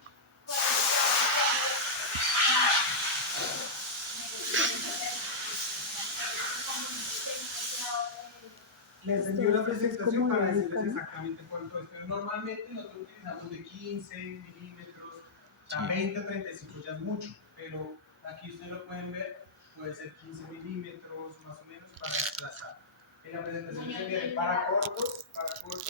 Les envío una presentación para decirles exactamente cuánto es, pero normalmente nosotros utilizamos de 15 milímetros, a 20 35 ya es mucho, pero aquí ustedes lo pueden ver, puede ser 15 milímetros más o menos para desplazar. En la presentación les enviaré para cortos,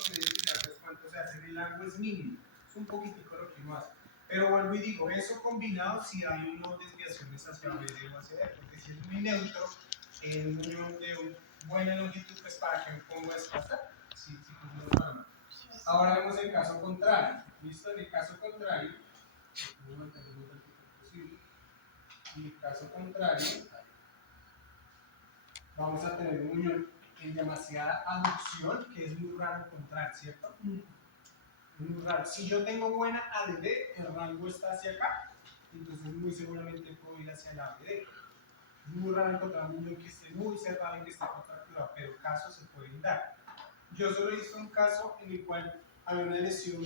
me dicen cuánto se hace, el largo es mínimo, es un poquitico lo que uno hace. Pero vuelvo y digo, eso combinado si hay unas desviaciones hacia B o hacia D, porque si es muy neutro, en de buena longitud, pues para que me pongo a desplazar. Sí, funciona para nada. Ahora vemos el caso contrario. ¿Listo? En el caso contrario, en el caso contrario, vamos a tener un muñón en demasiada aducción, que es muy raro encontrar, ¿cierto? Muy raro. Si yo tengo buena ADD, el rango está hacia acá, entonces muy seguramente puedo ir hacia la ADD. Es muy raro encontrar un muñón que esté muy cerrado y que esté contracturado, pero casos se pueden dar. Yo solo he visto un caso en el cual había una lesión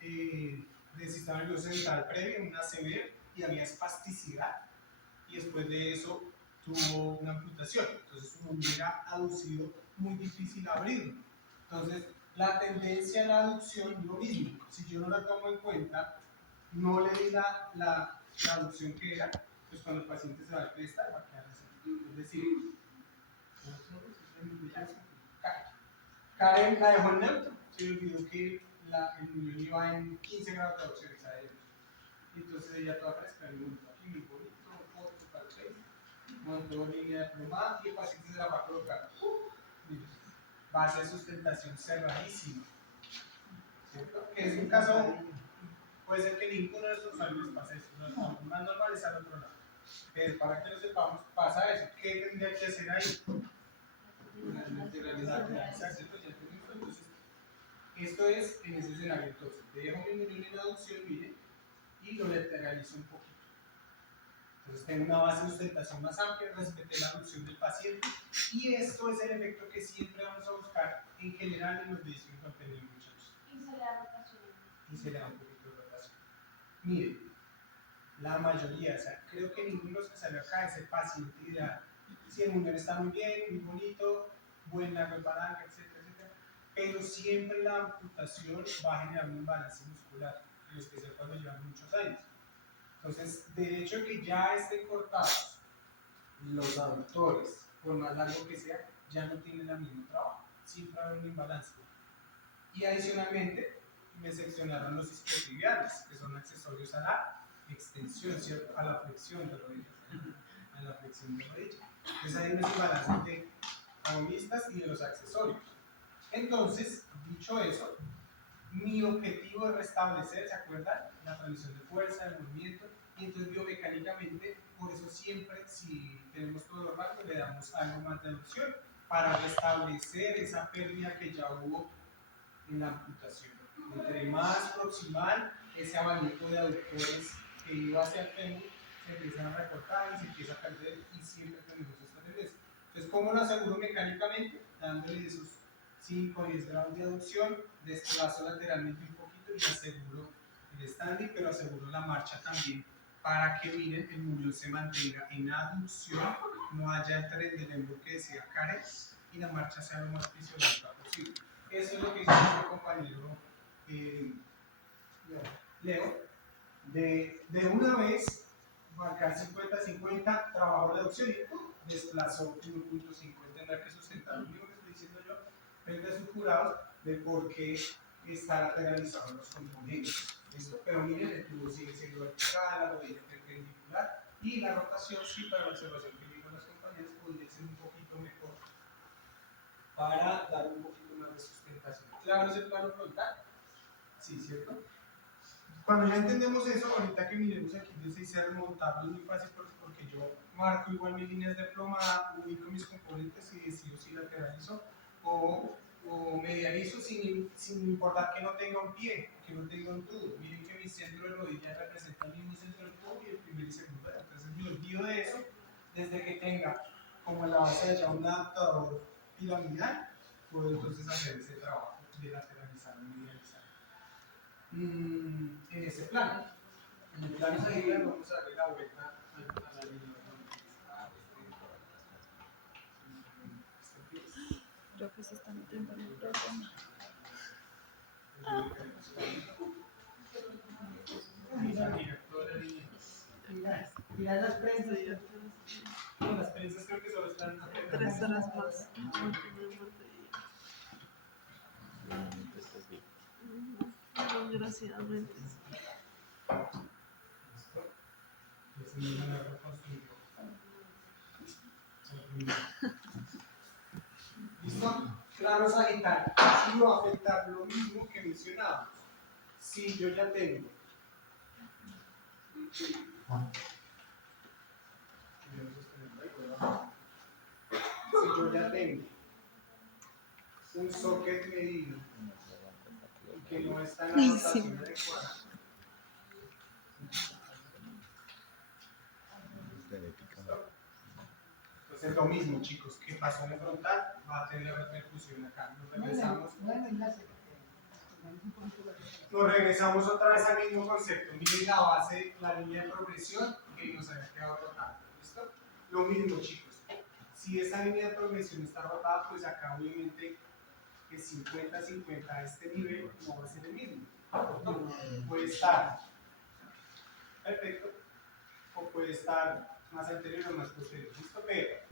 del sistema nervioso central previa, una ACV, y había espasticidad, y después de eso tuvo una amputación. Entonces su muñón era aducido, muy difícil abrirlo. Entonces, la tendencia a la aducción es lo mismo. Si yo no la tomo en cuenta, no le di la aducción que era, pues cuando el paciente se va a prestar, va a quedar así. Es decir, Karen la dejó en neutro, se le olvidó que el muñón iba en 15 grados de aducción a ellos. Entonces ella toda fresca, le montó aquí muy bonito, foto para el face, montó línea de plumada y el paciente se la va a colocar. Base de sustentación cerradísima. ¿Cierto? Que es un caso, puede ser que ninguno de estos usuarios les pase eso. Lo más normal es al otro lado. Pero para que lo sepamos, pasa eso. ¿Qué tendría que hacer ahí? Entonces, esto es en ese escenario. Entonces, dejo mi muñón en aducción, miren, y lo lateralizo un poquito. Entonces, tengo una base de sustentación más amplia, respeté la aducción del paciente, y esto es el efecto que siempre vamos a buscar en general en los discos infantiles, muchachos. Y se le da rotación. Y se le da un poquito de rotación. Miren, la mayoría, o sea, creo que ninguno de los que salió acá es el paciente ideal. Si el muñón está muy bien, muy bonito, buen largo de palanca, etcétera, etcétera, pero siempre la amputación va a generar un imbalance muscular, en especial cuando llevan muchos años. Entonces, de hecho que ya estén cortados los aductores, por más largo que sea, ya no tienen el mismo trabajo, siempre va a haber un imbalance. Y adicionalmente, me seccionaron los isquiotibiales, que son accesorios a la extensión, ¿cierto? A la flexión de rodillas. A la flexión de rodillas. Entonces hay unos imbalances de agonistas y de los accesorios. Entonces, dicho eso, mi objetivo es restablecer, ¿se acuerdan? La transmisión de fuerza, de movimiento, y entonces biomecánicamente, por eso siempre, si tenemos todo normal, le damos algo más de aducción para restablecer esa pérdida que ya hubo en la amputación. Entre más proximal, ese abanico de aductores que iba hacia el fémur se empieza a recortar y se empieza a perder, y siempre tenemos esta tendencia. Entonces, ¿cómo lo aseguro mecánicamente? Dándole esos 5 o 10 grados de aducción, desplazo lateralmente un poquito y aseguro el standing, pero aseguro la marcha también para que miren, el muñón se mantenga en aducción, no haya el tren del embo que decía Karen y la marcha sea lo más fisiológica posible. Eso es lo que hizo nuestro compañero Leo. De una vez, marcar 50-50, trabajó la adducción y desplazó 1.50. Tendrá que sustentar. Lo único que estoy diciendo yo, frente a sus jurados, de por qué están lateralizados los componentes. ¿Listo? Pero miren, el tubo sigue siendo vertical, la rodilla perpendicular y la rotación, sí, para la observación que dijo las compañeras, podría ser un poquito mejor para dar un poquito más de sustentación. Claro, es el plano frontal. Sí, ¿cierto? Cuando ya entendemos eso, ahorita que miremos aquí, yo sé si remontarlo es muy fácil porque yo marco igual mis líneas de plomada, ubico mis componentes y decido si lateralizo o medializo sin importar que no tenga un pie, que no tenga un tubo. Miren que mi centro de rodilla representa el mismo centro del tubo y el primer y segundo. Entonces me olvido de eso desde que tenga como la base de ya un adaptador piramidal, puedo entonces hacer ese trabajo de lateralizar y medializar. En ese plano. En el plano seguidor vamos a darle la vuelta a la línea. Creo que se está metiendo en el programa. Mira las prensas. Las prensas creo que solo están 3 horas más. Desgraciadamente. ¿Listo? Claro, Sagitario. Así va a afectar lo mismo que mencionábamos. Si yo ya tengo. Si yo ya tengo un socket medido y que no está en la rotación adecuada. Entonces lo mismo, chicos, que pasó en el frontal va a tener repercusión acá. Nos regresamos otra vez al mismo concepto. Miren la base, la línea de progresión que nos había quedado rotada. ¿Listo? Lo mismo, chicos. Si esa línea de progresión está rotada, pues acá obviamente que 50-50 a este nivel no va a ser el mismo. ¿No? Puede estar perfecto o puede estar más anterior o más posterior. ¿Listo? Pero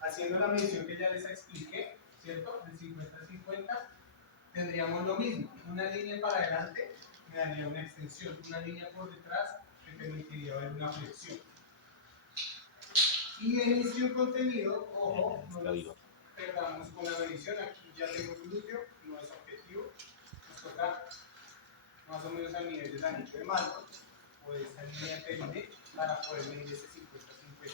haciendo la medición que ya les expliqué, ¿cierto? De 50-50, tendríamos lo mismo. Una línea para adelante me daría una extensión, una línea por detrás me permitiría ver una flexión. Y en inicio contenido, ojo, no nos perdamos con la medición. Aquí ya tengo glúteo, no es objetivo. Nos toca más o menos al nivel del anillo de mano o de esa línea de perine para poder medir ese 50-50.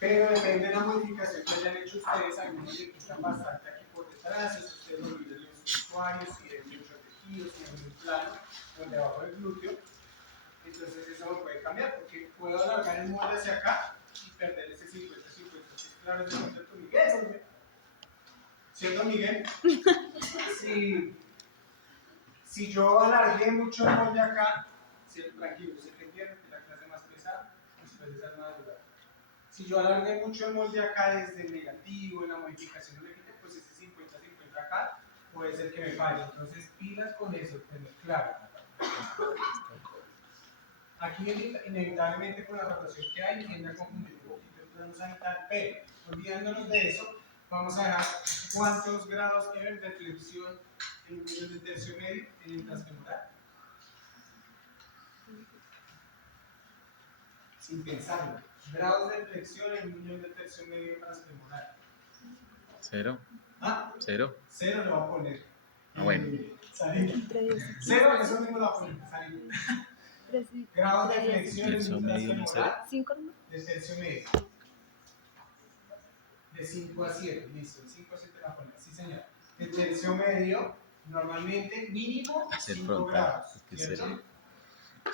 Pero depende de la modificación que hayan hecho ustedes, algunos le quitan bastante aquí por detrás, si ustedes lo miden en los usuarios, si hay muchos tejidos, si hay un plano donde abajo del glúteo, entonces eso me puede cambiar porque puedo alargar el molde hacia acá y perder ese 50-50. Si es claro ese concepto, Miguel, ¿cierto, Miguel? Si yo alargué mucho el molde acá, tranquilo, sé que entienden que la clase más pesada, después de esa madurez. Si yo alargué mucho el molde acá desde el negativo, en la modificación no le quité, pues ese 50-50 acá puede ser que me falle. Entonces, pilas con eso, tener claro. Aquí inevitablemente con la rotación que hay tiende a confundir un poquito el plano sagital, pero olvidándonos de eso, vamos a dejar cuántos grados tienen de flexión en un nivel de tercio medio en el transfemoral. Sin pensarlo. Grados de flexión en un nivel de tercio medio transfemoral. 0. ¿Ah? 0. 0 le voy a poner. Bueno. Salir. 0, eso mismo lo voy a poner. Salir. Grados de flexión en Tercio un medio en el transfemoral. De tercio medio. De 5 a 7. Listo. De 5 a 7 la voy a poner. Sí, señor. De tercio medio, normalmente mínimo 5 grados. ¿Cierto?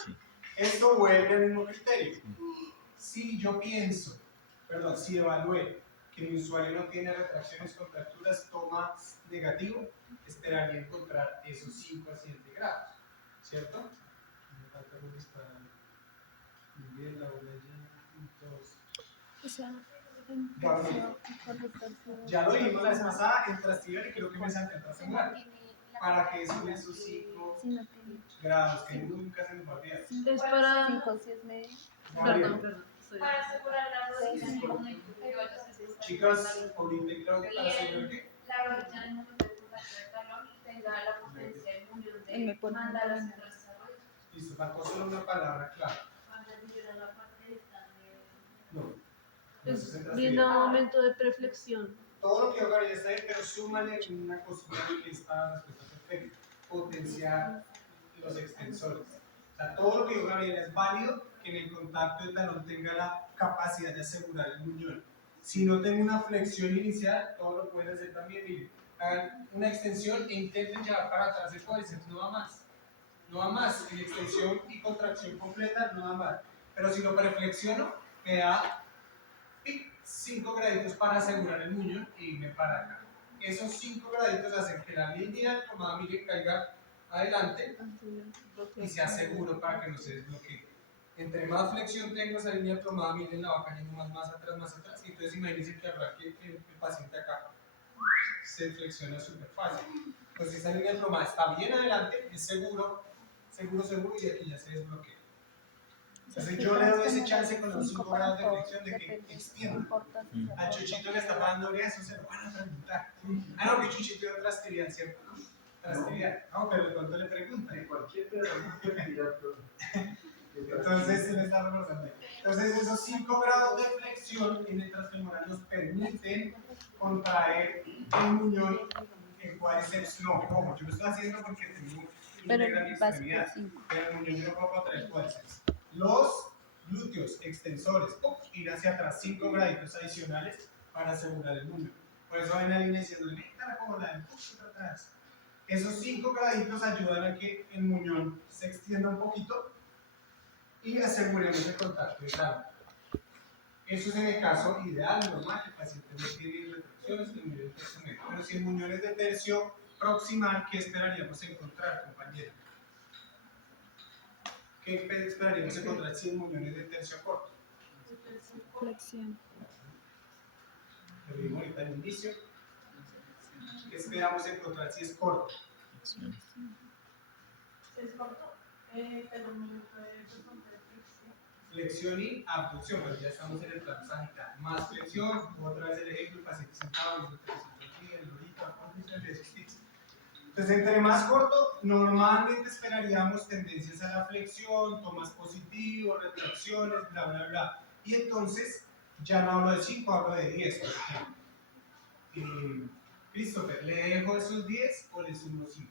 Sí. Esto vuelve al mismo criterio. Si yo pienso, si evalué que mi usuario no tiene retracciones, contracturas, toma negativo, esperaría encontrar esos 5 a 7 grados, ¿cierto? Me falta un disparado. Bien, la bola ya, 2. O sea, Ya lo vimos la vez pasada en Trastigal y creo que me salté atrás Se mantiene la para que son curvatura esos que- 5 si no tiene. grados que nunca se nos va a olvidar. Es para. 5 si es medio. Perdón. Para asegurar la rodilla. Chicos, ahorita creo que para hacer qué. La rodilla en el momento de curvatura del talón tenga la potencia del muñón Y me de pone mandar una hacia atrás esa rodilla. Listo, faltó solo una palabra clave. Cuando libera la parte esta de... No. Es Entonces, brinda un momento de preflexión. todo lo que yo Gabriel está bien, pero súmale una cosita que está respuesta perfecta. Potenciar los extensores. O sea, todo lo que yo Gabriel es válido que en el contacto de talón tenga la capacidad de asegurar el muñón. Si no tengo una flexión inicial, todo lo pueden hacer también. Miren, hagan una extensión e intenten llevar para atrás el cuádriceps, no va más. No va más. En extensión y contracción completa, no va más. Pero si lo preflexiono, me da 5 graditos para asegurar el muñón y irme para acá. Esos 5 graditos hacen que la línea del plomada mire caiga adelante y sea seguro para que no se desbloquee. Entre más flexión tengo, esa línea del plomada mire la va cayendo más atrás. Y entonces imagínense que arranque que el paciente acá se flexiona súper fácil. Pues esa línea del plomada está bien adelante, es seguro y aquí ya se desbloquea. Entonces yo le doy ese chance con los 5 grados de flexión de que extienda. A Chuchito le está pagando eso, se lo van a preguntar. Ah, no, que Chuchito era Trastivial, ¿cierto? Trastivial. No, pero de pronto le preguntan. De cualquier pedazo de tirar, Entonces se le está reforzando ahí. Entonces esos 5 grados de flexión en el transfemoral nos permiten contraer el muñón, el cuádriceps no. Ojo, yo lo estoy haciendo porque tengo una gran extremidad, pero el muñón yo no puedo contraer el cuádriceps. Los glúteos extensores, ir hacia atrás 5 graditos adicionales para asegurar el muñón. Por eso ven la línea diciendo, la como la de atrás. Esos 5 graditos ayudan a que el muñón se extienda un poquito y aseguremos el contacto de talón. Eso es en el caso ideal, normal, el paciente no tiene retracciones, el muñón es tercio medio. Pero si el muñón es de tercio proximal, ¿qué esperaríamos encontrar, compañero? ¿Qué esperaríamos encontrar si el muñón es de tercio corto? Flexión. Lo vimos ahorita al inicio. ¿Qué esperamos encontrar si es corto? ¿Es corto? Flexión y abducción, pero ya estamos en el plano sagital. Más flexión, otra vez el ejemplo, el paciente sentado, el lorito, de esos tips. Entonces, entre más corto, normalmente esperaríamos tendencias a la flexión, tomas positivos, retracciones, bla, bla, bla. Y entonces, ya no hablo de 5, hablo de 10, por ejemplo. Christopher, ¿le dejo esos 10 o le sumo 5?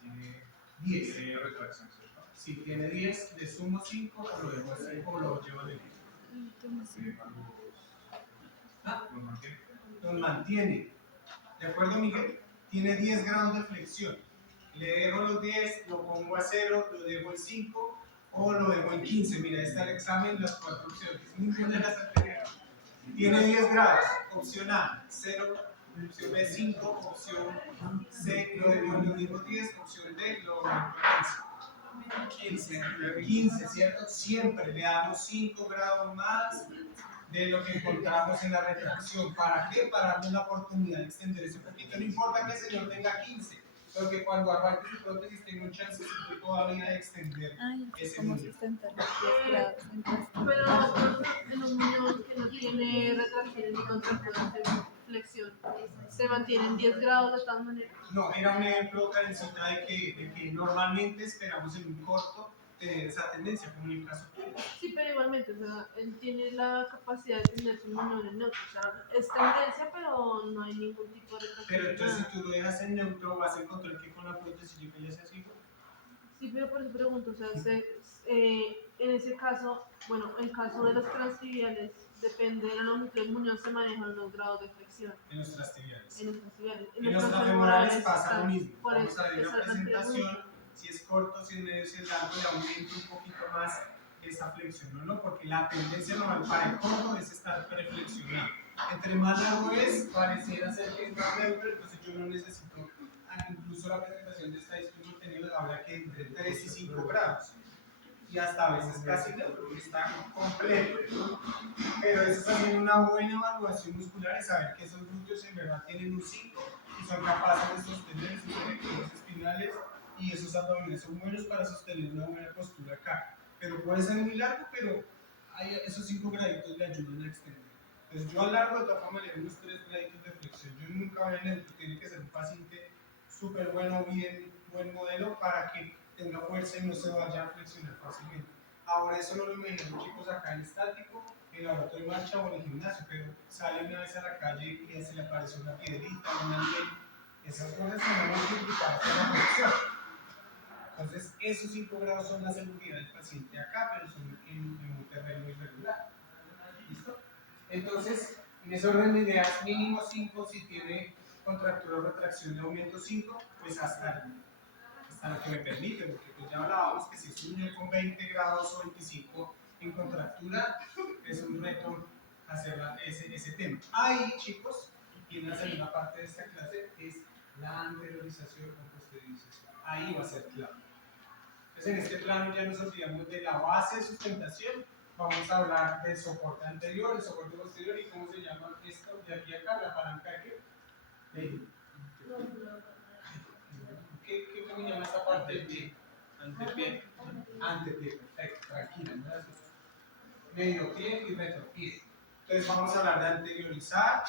Tiene 10. retracción, ¿cierto? Si tiene 10, le sumo 5 o lo dejo así o lo llevo de 10. Los mantiene. Los mantiene. ¿De acuerdo, Miguel? Tiene 10 grados de flexión. Le dejo los 10, lo pongo a 0, lo dejo en 5 o lo dejo en 15. Mira, ahí está el examen, las 4 opciones. Ninguna de las anteriores. Tiene 10 grados. Opción A, 0. Opción B, 5. Opción C, lo dejo en los mismos 10. Opción D, lo dejo en 15. 15, ¿cierto? Siempre le damos 5 grados más de lo que encontramos en la retracción. ¿Para qué? Para darle la oportunidad de extender ese poquito. No importa que el señor tenga 15, pero que cuando arranque su prótesis tenga un chance todavía de extender ese número. Pero en un muñón que no tiene retracción ni contracción de flexión, ¿se mantienen 10 grados de todas maneras? No, era un ejemplo, Karencita, de que normalmente esperamos en un corto tener esa tendencia, como en el caso tuyo. Sí, pero igualmente, o sea, él tiene la capacidad de tener su muñón en neutro, o sea, es tendencia, pero no hay ningún tipo de retracción. Pero entonces, si tú lo dejas en neutro, vas a encontrar que con la prótesis yo que ya sea así. Sí, pero por eso pregunto, o sea, en ese caso, bueno, en caso de los transtibiales, depende de la longitud del muñón, se manejan los grados de flexión. En los trastibiales. En los transtibiales. En los transfemorales pasa lo mismo. Por Vamos eso, a ver esa la es la pregunta. presentación, si es corto, si es medio, si es largo, le aumento un poquito más esa flexión, ¿no? Porque la tendencia normal para el corto es estar preflexionado. Entre más largo es, pareciera ser que es más neutro, entonces yo no necesito, incluso la presentación de estadísticos contenidos habla que entre 3 y 5 grados. y hasta a veces casi neutro, está completo. Pero eso es también una buena evaluación muscular, es saber que esos glúteos en verdad tienen un 5 y son capaces de sostener esos erectores espinales y esos abdominales son buenos para sostener una buena postura acá. Pero puede ser muy largo, pero esos 5 graditos le ayudan a extender. Entonces yo alargo de todas formas le doy unos 3 graditos de flexión. Yo nunca voy a neutro, tiene que ser un paciente súper bueno, bien, buen modelo para que tenga fuerza y no se vaya a flexionar fácilmente. Ahora eso no lo imaginan chicos acá en estático, en la auto de marcha o en el gimnasio, pero sale una vez a la calle y ya se le aparece una piedrita, un andén. Esas cosas se van a multiplicar por la flexión. Entonces esos 5 grados son la seguridad del paciente acá, pero son en un terreno irregular. ¿Listo? Entonces, en ese orden de ideas, mínimo 5, si tiene contractura o retracción de aumento 5, pues hasta lo que me permite, porque pues ya hablábamos que si es un niño con 20 grados o 25 en contractura, es un reto hacer ese tema. Ahí, chicos, tiene la segunda parte de esta clase, es la anteriorización o posteriorización. Ahí va a ser clave. Entonces, en este plano ya nos olvidamos de la base de sustentación. Vamos a hablar del soporte anterior, el soporte posterior y cómo se llama esto de aquí a acá, la palanca de qué. ¿Cómo se llama esta parte del pie? Antepié. Antepié, perfecto, tranquila, no la asustes. Medio pie y retropié. Entonces vamos a hablar de anteriorizar,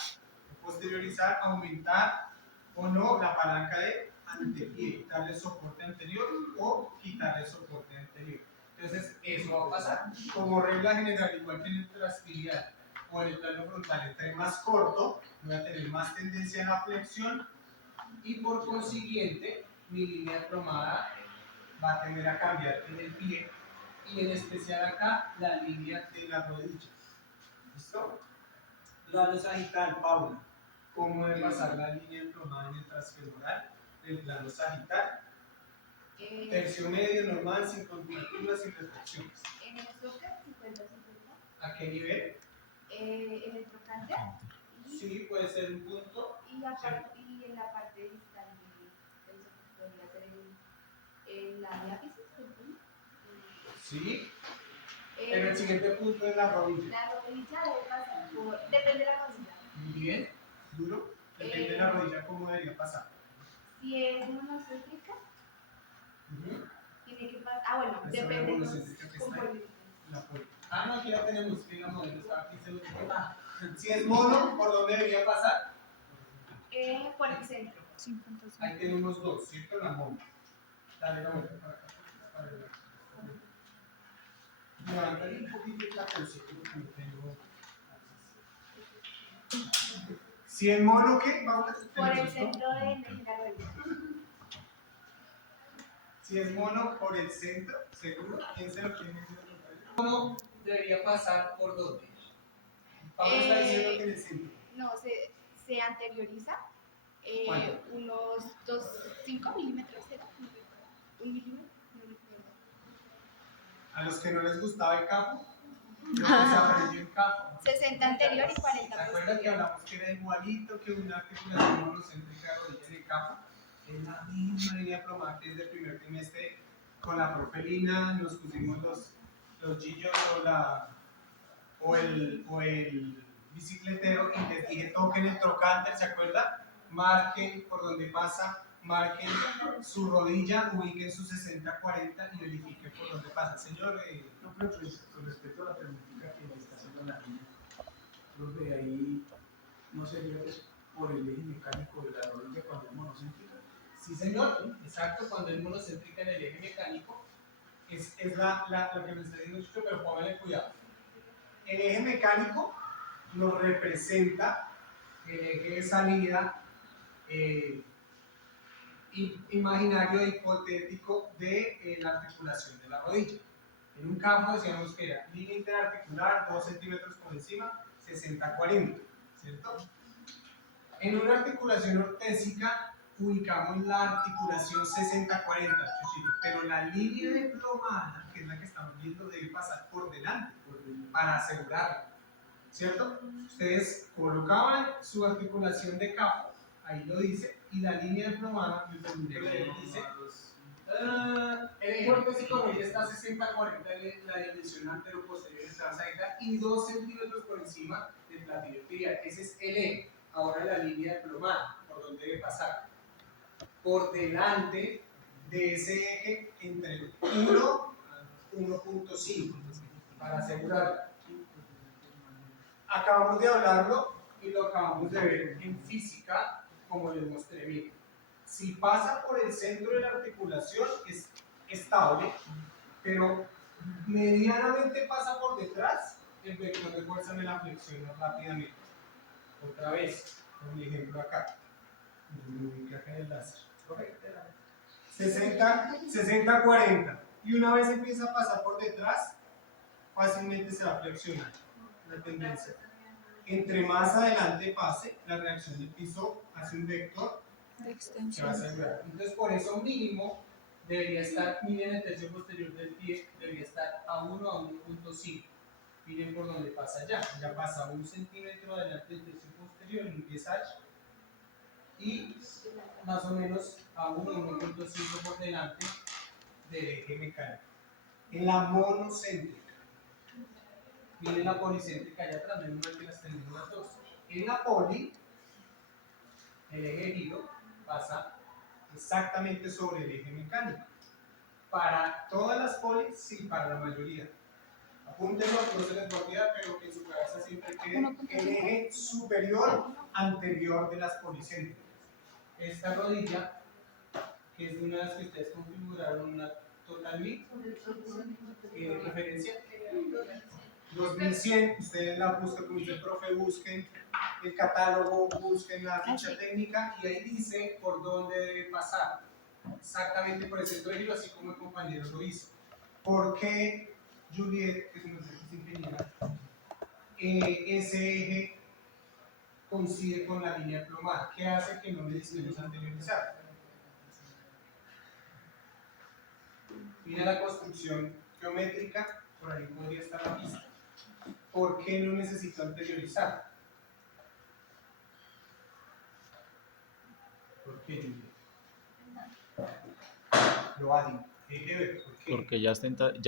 posteriorizar, aumentar o no la palanca de antepié, darle soporte anterior o quitarle soporte anterior. Entonces eso va a pasar. Como regla general, igual que en el trastibial o en el plano frontal, entre más corto, voy a tener más tendencia a la flexión y por consiguiente mi línea plomada va a tender a cambiar en el pie y en especial acá la línea de la rodilla. ¿Listo? Plano sagital, Paula. ¿Cómo debe pasar la línea plomada en el transfemoral del plano sagital? Tercio medio, normal, sin contracturas, sin retracciones. En el soccer, 50-50. ¿A qué nivel? En el trocánter. Sí, puede ser un punto. Y en la parte distal del soccer podría ser la diáfisis. Sí. En el siguiente punto es la rodilla. La rodilla debe pasar por. Depende de la rodilla. Muy bien. Duro. Depende de la rodilla cómo debería pasar. Si es monocéntrica, tiene que pasar. Ah, bueno, Esa depende de monocéntrica que está ahí. componentes. La puerta. Ah, no, aquí la tenemos. Que la modelo está aquí. Si es mono, ¿por dónde debería pasar? Por el centro. Ahí tenemos dos, ¿cierto? La mono. Dale la vuelta para acá. Levántale un poquito la cosita porque no tengo. Si es mono, ¿qué? Vamos a Por el centro de la rodilla. Si es mono, por el centro, seguro. ¿Quién se lo quiere decir? Mono debería pasar por dónde. Pablo está diciendo que en el centro. No, se anterioriza ¿Cuánto? unos 5 milímetros, ¿será? ¿Un milímetro? No recuerdo. A los que no les gustaba el capo, lo que se aprendió en capo. 60 anterior y 40 ¿Se acuerdan que hablamos que era igualito que una articulación monocéntrica de rodilla en el capo? Es la misma línea plomada que es del primer trimestre con la profelina, nos pusimos los gillos o el bicicletero y les dije toquen el trocánter, ¿se acuerdan? Marquen por donde pasa, marquen su rodilla, ubiquen su 60-40 y verifiquen por donde pasa. Señor, No, pero pues, con respecto a la pregunta que me está haciendo la niña, creo que ahí no sería pues, por el eje mecánico de la rodilla cuando es monocéntrica. sí señor, exacto, cuando es monocéntrica en el eje mecánico, es lo que me está diciendo Chucho, pero póngale cuidado. El eje mecánico nos representa el eje de salida imaginario e hipotético de la articulación de la rodilla. En un campo decíamos que era línea interarticular 2 centímetros por encima, 60-40, ¿cierto? En una articulación ortésica ubicamos la articulación 60-40, pero la línea de plomada, que es la que estamos viendo, debe pasar por delante para asegurarla, ¿cierto? Ustedes colocaban su articulación de capo, ahí lo dice, y la línea de plomada, dice El eje ortósico ya está a 60-40 la dimensión antero-posterior de transagita y 2 centímetros por encima del platillo tibial. Ese es el eje. Ahora la línea de plomada, por donde debe pasar. Por delante de ese eje entre 1 a 1.5 para asegurarlo. Acabamos de hablarlo y lo acabamos de ver en física, como les mostré. Miren, si pasa por el centro de la articulación es estable, pero medianamente pasa por detrás, el vector de fuerza me la flexiona rápidamente. Otra vez, con mi ejemplo acá. Acá en el láser. 60-40. Y una vez empieza a pasar por detrás, fácilmente se va a flexionar la tendencia. Entre más adelante pase, la reacción del piso hace un vector que va a asegurar. Entonces, por eso mínimo debería estar, miren el tercio posterior del pie, debería estar a 1 a 1.5. Miren por dónde pasa ya. Ya pasa 1 centímetro adelante del tercio posterior en un pie H y más o menos a 1 a 1.5 por delante del eje mecánico. En la monocéntrica. Miren la policéntrica allá atrás, menos mal que las tenemos las dos. En la poli, el eje de giro pasa exactamente sobre el eje mecánico. Para todas las polis, sí, para la mayoría. Apúntenlo, no se les va a olvidar, pero que en su cabeza siempre quede el eje superior anterior de las policéntricas. Esta rodilla, que es de una de las que ustedes configuraron una Total Knit, referencia 2100, ustedes la buscan como dice el profe, busquen el catálogo, busquen la ficha técnica y ahí dice por dónde debe pasar, exactamente por el centro de giro, así como el compañero lo hizo. ¿Por qué Juliet, que es una ingeniera, ese eje coincide con la línea plomada? ¿Qué hace que no necesitemos anteriorizar? Mira la construcción geométrica, por ahí podría estar la pista. ¿Por qué no necesito anteriorizar? ¿Por qué, Juliet? Lo dicho. ¿Por qué? Porque ya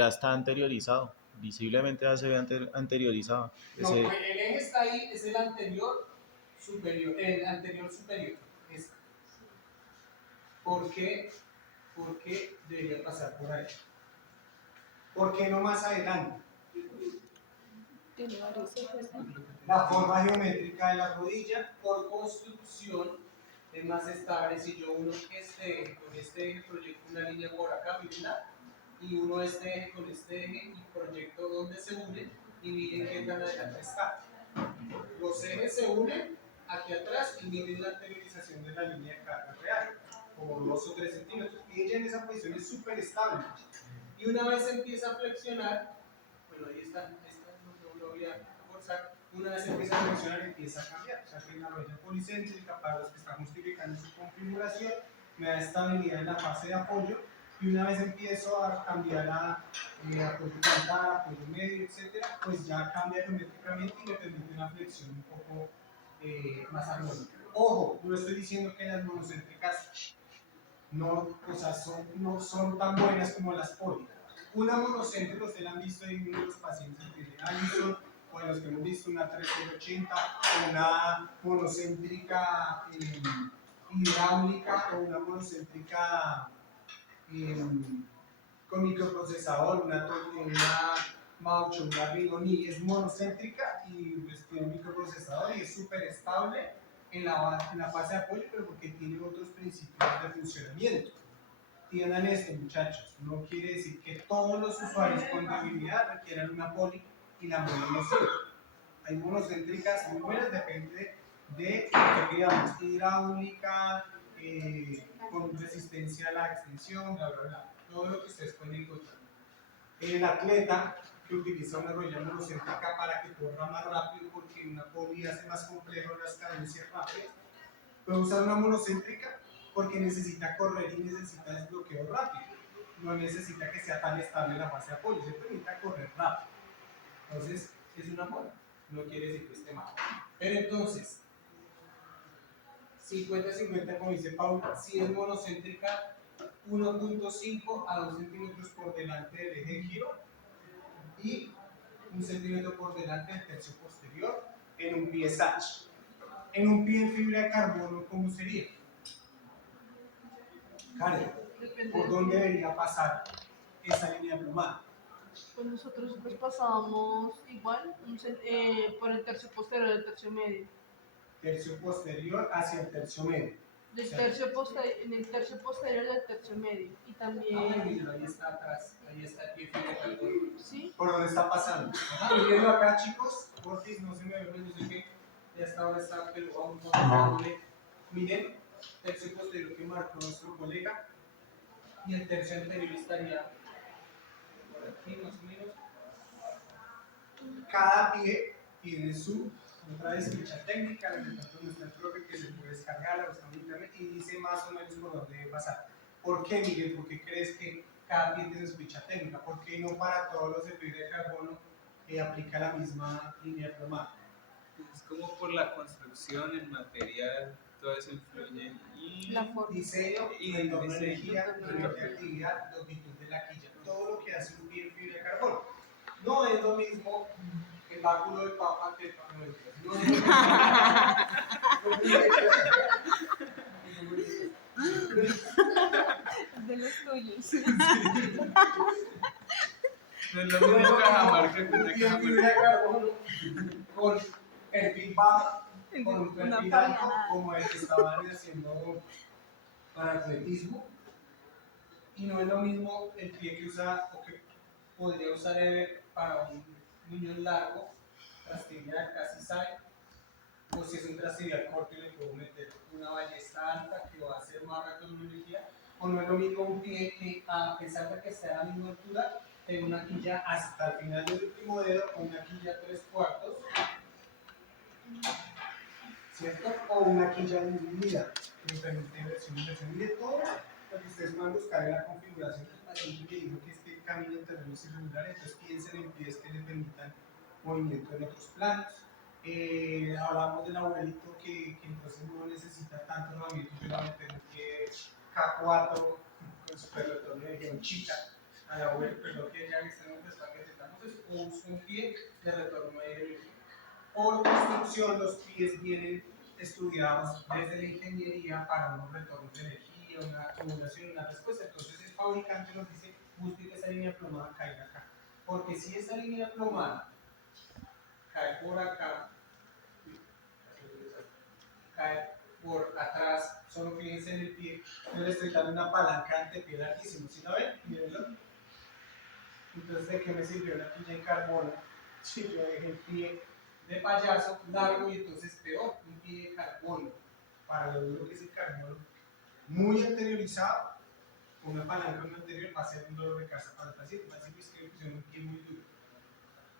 está anteriorizado. Visiblemente ya se ve anteriorizado. No, el eje está ahí, es el anterior superior, el anterior superior. ¿Por qué? ¿Por qué debería pasar por ahí? ¿Por qué no más adelante? La forma geométrica de la rodilla, por construcción, es más estable. Si yo uno este eje con este eje proyecto una línea por acá, mirenla, y uno este eje con este eje y proyecto donde se unen, y miren qué tan adelante está. Los ejes se unen aquí atrás y miren la anteriorización de la línea de carga real, como 2 o 3 centímetros. Y ella en esa posición es súper estable. Y una vez empieza a flexionar, bueno, ahí está, no lo voy a forzar. Una vez empieza a flexionar, empieza a cambiar. O sea que la rodilla policéntrica, para los que están justificando su configuración, me da estabilidad en la fase de apoyo. Y una vez empiezo a cambiar a apoyo frontal, apoyo medio, etc., pues ya cambia geométricamente y me permite una flexión un poco más armónica. Ojo, no estoy diciendo que las monocéntricas no son tan buenas como las poli. Una monocéntrica, ustedes la han visto en uno de los pacientes que tienen Allison, o en los que hemos visto una 3080, o una monocéntrica hidráulica, o una monocéntrica con microprocesador, una Maucho, una Rigoni, es monocéntrica y pues, tiene un microprocesador y es súper estable en la fase de apoyo, pero porque tiene otros principios de funcionamiento. Entiendan esto, muchachos, no quiere decir que todos los usuarios con debilidad requieran una poli y la mono no sirve. Hay monocéntricas muy buenas, depende de que digamos hidráulica, con resistencia a la extensión, bla, bla, bla. Todo lo que ustedes pueden encontrar. El atleta que utiliza una rodilla monocéntrica para que corra más rápido, porque una poli hace más complejo las cadencias rápidas, puede usar una monocéntrica porque necesita correr y necesita desbloqueo rápido. No necesita que sea tan estable la fase de apoyo, se necesita correr rápido. Entonces, es una poli, no quiere decir que esté mal. Pero entonces, 50-50, como dice Paul, si es monocéntrica, 1.5 a 2 centímetros por delante del eje de giro y 1 centímetro por delante del tercio posterior en un pie sash. En un pie en fibra de carbono, ¿cómo sería? Karen, Depende ¿por del dónde pie. debería pasar esa línea plomada? Pues nosotros pues pasábamos igual por el tercio posterior del tercio medio. Tercio posterior hacia el tercio medio. En el tercio posterior del tercio medio. Y Ah, bueno, también, mírenlo, ahí está atrás, ahí está el pie de fibra de carbono. ¿sí? ¿Por dónde está pasando? Mírenlo acá, chicos, porfis, no se me ve, yo sé que ya hasta ahora está, pero vamos a ponerle. Miren, tercio posterior que marcó nuestro colega y el tercio anterior estaría por aquí más o menos. Cada pie tiene su otra vez ficha técnica, la que tanto nuestra profe que se puede descargar, la buscamos en internet y dice más o menos por dónde debe pasar. ¿Por qué, Miguel? ¿Por qué crees que cada pie tiene su ficha técnica? ¿Por qué no para todos los de fibra de carbono aplica la misma línea de plomada? Es como por la construcción, el material, todo eso influye. Y La forma. Diseño, Y entorno de diseño, energía, entorno de actividad, longitud de la quilla, todo lo que hace un pie en fibra de carbono. No es lo mismo el báculo de papa que el papa de pez. No es lo mismo. De los tuyos. no es lo mismo Cajamarca que Un de pie en Cajamarca. fibra de carbono con perfil bajo, con un perfil alto, como el que estaban haciendo para atletismo. Y no es lo mismo el pie que usa o que podría usar Ever para un niño largo, trastibial casi side, o si es un trastibial corto y le puedo meter una ballesta alta que va a hacer más retornología, o no es lo mismo un pie que a pesar de que esté a la misma altura, tenga una quilla hasta el final del último dedo o una quilla 3/4, ¿cierto? O una quilla dividida, que me permite inversión de todo lo que ustedes van a buscar en la configuración del paciente que dijo que es que camina en terrenos irregulares, entonces piensen en pies que le permitan movimiento en otros planos. Hablamos del abuelito que entonces no necesita tanto movimiento, yo le voy a meter un pie K4 con super retorno de guión chica al abuelo, pero que ya está en un despaque de entonces, o uso un pie de retorno de energía. Por construcción, los pies vienen estudiados desde la ingeniería para unos retornos de energía, una acumulación y una respuesta. Entonces, el fabricante nos dice: busque que esa línea plomada caiga acá. Porque si esa línea plomada cae por acá, cae por atrás, solo fíjense en el pie, yo le estoy dando una palanca de antepié larguísimo. ¿Sí la ven? Mírenlo. Entonces, ¿de qué me sirvió la quilla en carbono si yo dejé el pie de payaso largo y entonces peor, un pie de carbono, para lo duro que es el carbono, muy anteriorizado, con una palanca muy anterior va a ser un dolor de cabeza para el paciente, va a decir que le pusieron un pie muy duro.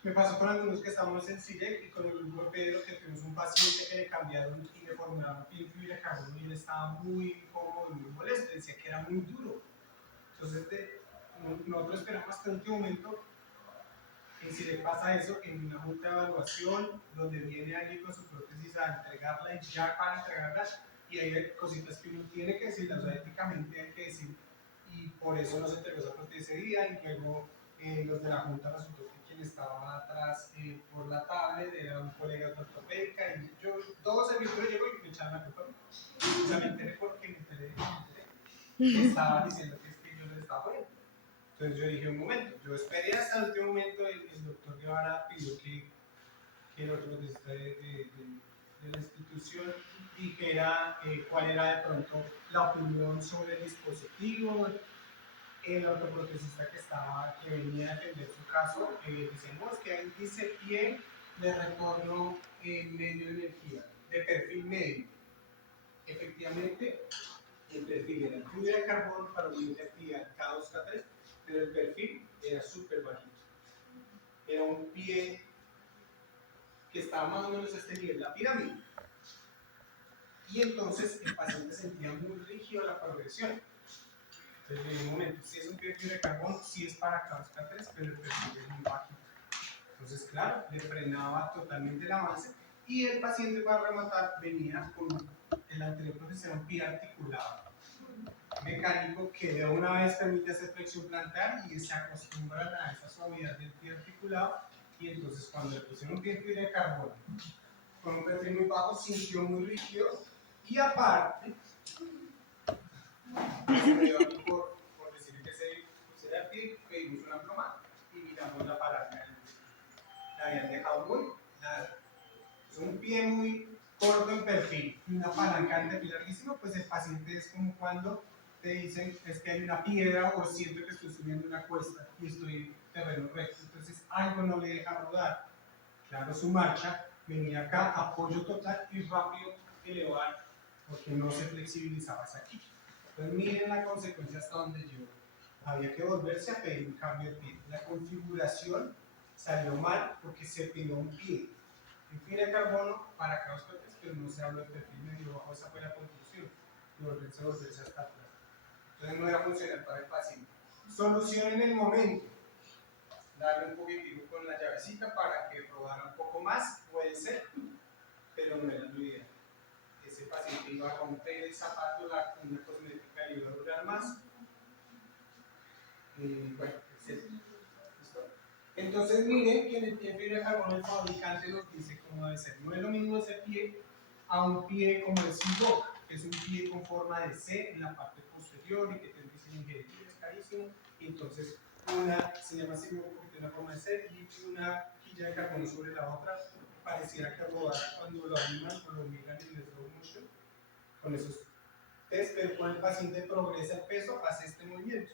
Me pasó con algunos que estábamos en CIREC y con el grupo de Pedro que tuvimos un paciente que le cambiaron y le formularon pie en fibra de carbono y él estaba muy incómodo y muy molesto, decía que era muy duro. Entonces, nosotros esperamos hasta el último momento. Si le pasa eso en una junta de evaluación donde viene alguien con su prótesis a entregarla y ya para entregarla, y hay cositas que uno tiene que decir, o sea, éticamente hay que decir, y por eso no se entregó esa prótesis ese día, y luego los de la junta resultó que quien estaba atrás por la tablet era un colega de ortopédica, y yo, todo servicio llegó y me echaron la culpa. O sea, me enteré porque me enteré que estaban diciendo que es que yo les estaba poniendo. Entonces yo dije, un momento, yo esperé hasta el último momento, el doctor Guevara pidió que el ortopedista de la institución dijera cuál era de pronto la opinión sobre el dispositivo. El ortoprotesista que venía a defender su caso, dice, no, es que ahí dice pie de retorno medio de energía, de perfil medio. Efectivamente, el perfil era fibra de carbono para unir de actividad K2, K3, pero el perfil era súper bajito. Era un pie que estaba más o menos a este nivel, la pirámide. Y entonces el paciente sentía muy rígido la progresión. Entonces, en un momento, si es un pie de fibra de carbono, sí es para K2, K3, pero el perfil es muy bajito. Entonces, claro, le frenaba totalmente el avance. Y el paciente, para rematar, venía con el anterior profesor un pie articulado. mecánico que de una vez permite hacer flexión plantar y se acostumbran a esa suavidad del pie articulado, y entonces cuando le pusieron un pie en fibra de carbono con un perfil muy bajo, sintió muy rígido, y aparte, por decir que se pusiera el pie, pedimos una pluma y miramos la palanca. La habían dejado muy nada. Es un pie muy corto en perfil y una palanca en perfil larguísimo, pues el paciente es como cuando te dicen es que hay una piedra o siento que estoy subiendo una cuesta y estoy en terreno recto, entonces algo no le deja rodar. Claro, su marcha venía acá, apoyo total y rápido elevar, porque no se flexibilizaba hasta aquí. Entonces miren la consecuencia hasta donde llegó. Había que volverse a pedir un cambio de pie. La configuración salió mal porque se pidió un pie en fibra de carbono para cada cortes, pero no se habló de perfil medio bajo. Esa fue la conclusión, y volverse hasta atrás. Entonces no era funcional para el paciente. Solución en el momento: darle un poquitico con la llavecita para que rodara un poco más, puede ser, pero no era lo ideal. Ese paciente iba a romper el zapato, la cuna cosmética le iba a durar más. Bueno, etc. ¿Listo? Entonces miren que en el pie de fibra de carbono el fabricante nos dice cómo debe ser. No es lo mismo ese pie a un pie como el Seabook, que es un pie con forma de C en la parte posterior y que tiene diseño ingeniería, es carísimo, y entonces una se llama Seabook porque tiene una forma de C y una quilla de carbono sobre la otra, pareciera que rodara cuando lo animan o lo miran en el slow motion con esos test, pero cuando el paciente progresa el peso hace este movimiento.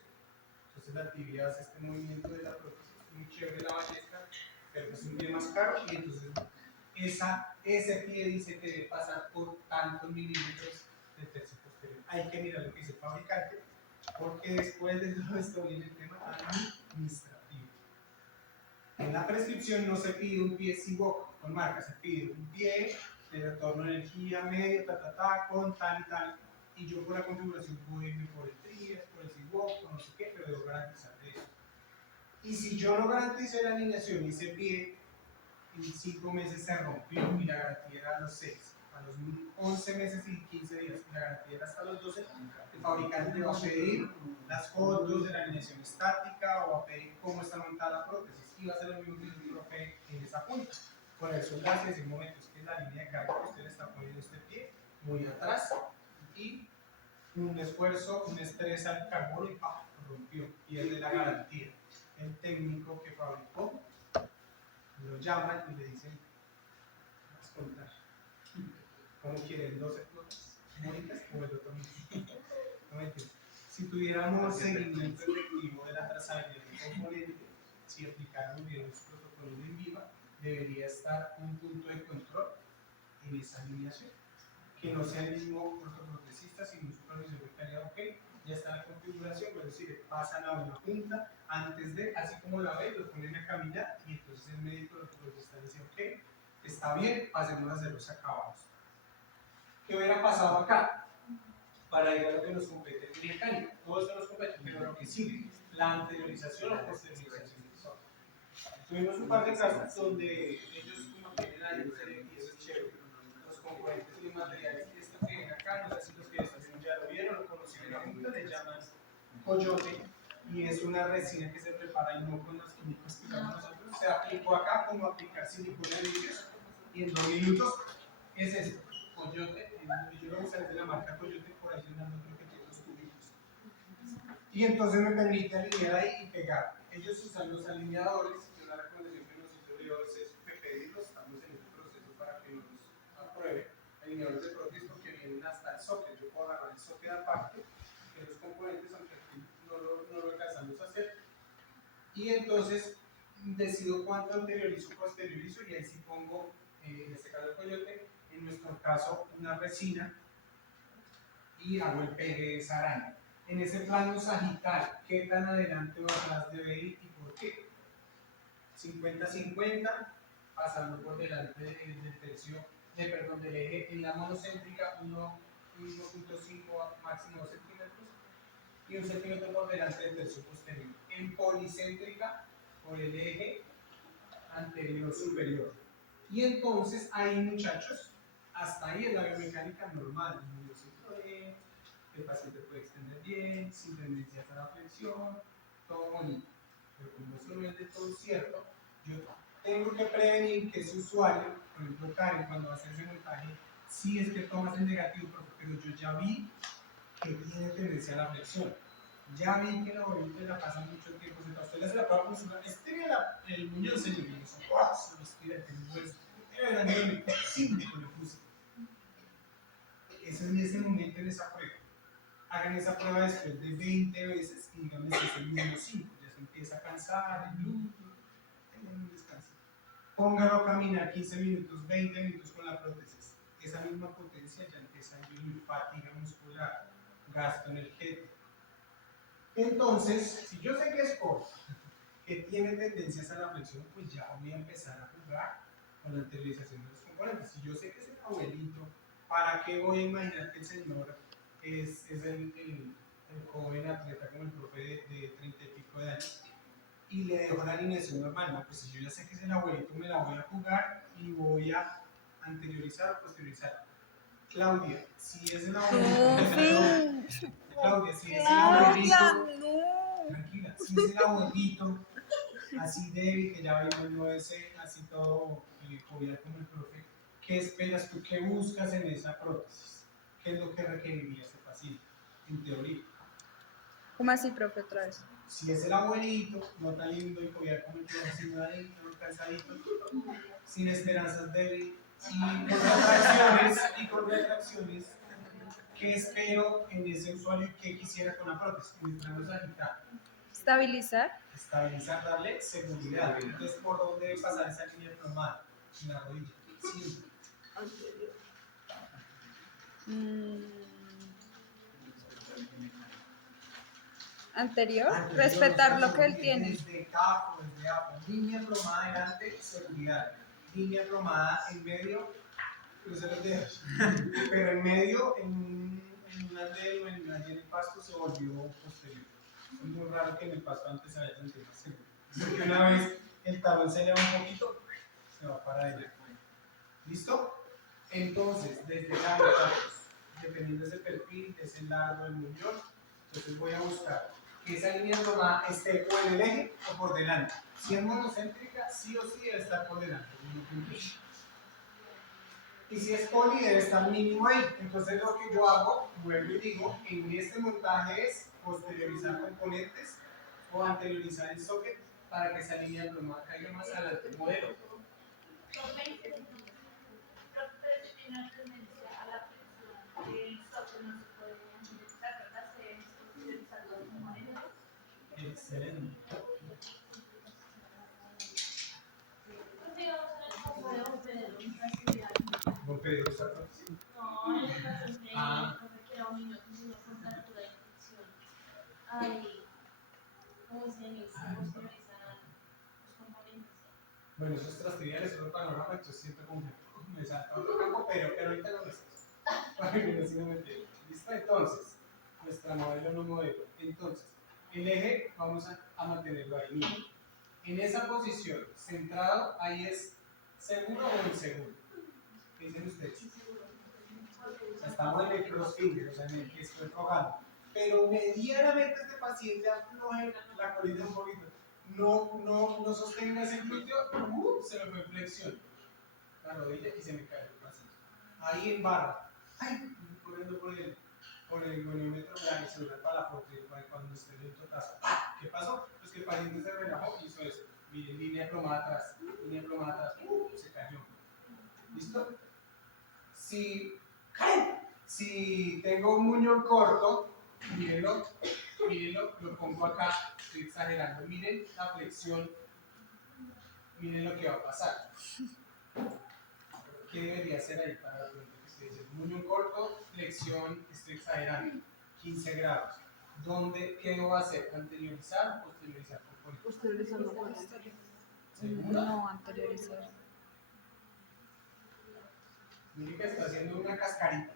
Entonces la tibia hace este movimiento de la prótesis, muy chévere la ballesta, pero es un pie más caro, y entonces ese pie dice que debe pasar por tantos milímetros del tercio posterior. Hay que mirar lo que dice el fabricante, porque después de todo esto viene el tema administrativo. En la prescripción no se pide un pie Seabook con marca, se pide un pie de retorno de energía medio, con tal y tal. Y yo por la configuración puedo irme por el Tries, por el Seabook, por no sé qué, pero debo garantizar de eso. Y si yo no garantizo la alineación y ese pie en 5 meses se rompió y la garantía era a los 6, a los 11 meses y 15 días, y la garantía era hasta los 12, el fabricante va a pedir las fotos de la alineación estática o va a pedir cómo está montada la prótesis, y va a ser lo mismo que el profe en esa punta. Por eso le hace ese momento, es que la línea de carga que usted le está poniendo este pie muy atrás, y un esfuerzo, un estrés al carbono y ¡pah!, rompió, pierde la garantía. El técnico que fabricó lo llaman y le dicen: vas a contar, ¿cómo quieren 12 cuotas mónicas o el otro mismo? No me entiendo. Si tuviéramos seguimiento efectivo de la trazabilidad del componente, si aplicáramos bien los protocolos de INVIMA, debería estar un punto de control en esa alineación, que no sea el mismo ortoprotesista, sino un supervisor de calidad. Ok, ya está la configuración, pero si le pasan a una punta antes de, así como la ven, lo ponen a caminar, y entonces el médico ortoprotesista dice: ok, está bien, pasemos a hacer los acabados. ¿Qué hubiera pasado acá? Para ir a lo que nos compete en mecánica, todo esto nos compete, pero lo que sigue, la anteriorización o posteriorización del software. Tuvimos un par de casos donde ellos como tienen ahí, y eso es chévere, los componentes y los materiales que esto que ven acá, no sé si los que ya lo vieron, lo conocieron en la junta, le llaman coyote, y es una resina que se prepara y no con los químicos que usamos nosotros. Se aplicó acá como aplicar silicona de vidrios, y en 2 minutos es esto, coyote. Yo lo usaré de la marca Coyote, por ahí andando, creo que tiene los tubitos. Y entonces me permite alinear ahí y pegar. Ellos usan los alineadores, y una recomendación que nosotros le damos es que pedirlos, estamos en este proceso para que nos aprueben alineadores de prótesis, porque vienen hasta el socket. Yo puedo agarrar el socket aparte, que los componentes, aunque aquí no lo alcanzamos a hacer, y entonces decido cuánto anteriorizo o posteriorizo, y ahí sí pongo, en este caso el coyote, en nuestro caso una resina, y hago el pegue de esa araña. En ese plano sagital, ¿qué tan adelante o atrás debe ir y por qué? 50-50, pasando por delante del tercio, del eje en la monocéntrica, 1.5 máximo 2 centímetros, y 1 centímetro por delante del tercio posterior. En policéntrica, por el eje anterior superior. Y entonces ahí, muchachos, hasta ahí es la biomecánica normal. el paciente puede extender bien, sin tendencias a la flexión, todo bonito. Pero como eso no es de todo cierto, yo tengo que prevenir que ese usuario, por ejemplo Karen, cuando va a hacer ese montaje, sí es que tomas el negativo, pero yo ya vi que tiene tendencia a la flexión. Ya vi que la bolita la pasa mucho tiempo sentada. Usted le hace la prueba con su estire el muñón, señor, y eso, ¡oh! Se lo estira, tiene hueso. Sí, le puse. Eso en ese momento, en esa prueba. Hagan esa prueba después de 20 veces y díganme si es el mismo 5. Ya se empieza a cansar, el glúteo, tengan un descanso. Póngalo a caminar 15 minutos, 20 minutos con la prótesis. Esa misma potencia ya empieza a disminuir fatiga muscular, gasto energético. Entonces, si yo sé que es corto, que tiene tendencias a la flexión, pues ya voy a empezar a jugar con la anteriorización de los componentes. Si yo sé que es el abuelito, ¿para qué voy a imaginar que el señor es el joven atleta como el profe de 30 y pico de años y le dejo la alineación normal? No, pues si yo ya sé que es el abuelito, me la voy a jugar y voy a anteriorizar o posteriorizar. Claudia, si es el abuelito, Claudia, si es el abuelito, tranquila, si es el abuelito, así débil, que ya vimos, no ese, así todo jovial como el profe, ¿qué esperas tú? ¿Qué buscas en esa prótesis? ¿Qué es lo que requeriría ese paciente, en teoría? ¿Cómo así, profe, otra vez? Si es el abuelito, no tan lindo y jovial como el profe, sino adicto, cansadito, sin esperanzas, débil, y con retracciones, ¿qué espero en ese usuario y qué quisiera con la prótesis? Entramos a agitar. ¿Estabilizar? Estabilizar, darle seguridad. Entonces, ¿por dónde debe pasar esa línea plomada? En la rodilla. Siempre. Anterior. Respetar lo que él tiene. Desde CAFO, desde APO. Línea plomada adelante, seguridad. Línea plomada en medio, cruce los dedos. Pero en medio, en un andén o allí en el pasto, se volvió posterior. Es muy raro que en el pasto antes haya sentido más seguro. Porque una vez el talón se eleva un poquito, se va para adelante. ¿Listo? Entonces, desde la mitad, dependiendo de ese perfil, de ese largo del muñón, entonces voy a buscar que esa línea plomada esté o en el eje o por delante. Si es monocéntrica, sí o sí debe estar por delante. Y si es poli, debe estar mínimo ahí. Entonces lo que yo hago, vuelvo y digo, en este montaje es posteriorizar componentes o anteriorizar el socket para que esa línea plomada caiga más adelante. Modelo. Tiene tendencia a la flexión, el software no se puede utilizar, ¿verdad? Se utilizar los componentes. Excelente. Digamos, en el caso de un pedero, un transferial. ¿Vos pedís esa prótesis? No, en el caso de que era un niño con fractura de infección, hay, ¿cómo se llama? Se posteriorizan los componentes. Bueno, esos transferiales son otro panorama, entonces siempre como me salta otro campo, pero ahorita no lo sé. Para que no se me mete. ¿Listo? Entonces, nuestra modelo no modelo. Entonces, el eje vamos a mantenerlo ahí mismo. En esa posición, centrado, ahí es seguro o inseguro. ¿Qué dicen ustedes? O sea, estamos en el crossfinger, o sea, en el que estoy rogando. Pero medianamente este paciente afloja la colina un poquito. No sostenga ese glúteo, se me fue en flexión. La rodilla y se me cae el paciente. Ahí en barra. Ay, corriendo por el gonómetro de la celular para la foto, para cuando esté el totazo. ¿Qué pasó? Pues que el paciente se relajó y hizo eso. Miren, línea plomada atrás, se cayó. ¿Listo? Si tengo un muñón corto, mírenlo, lo pongo acá, estoy exagerando. Miren la flexión, miren lo que va a pasar. ¿Qué debería hacer ahí para la pregunta que usted dice? Muñón corto, flexión, estoy exagerando, 15 grados. ¿Qué debo hacer? ¿Anteriorizar o posteriorizar? Posteriorizando por ¿Segura? No, anteriorizar. Mire que está haciendo una cascarita.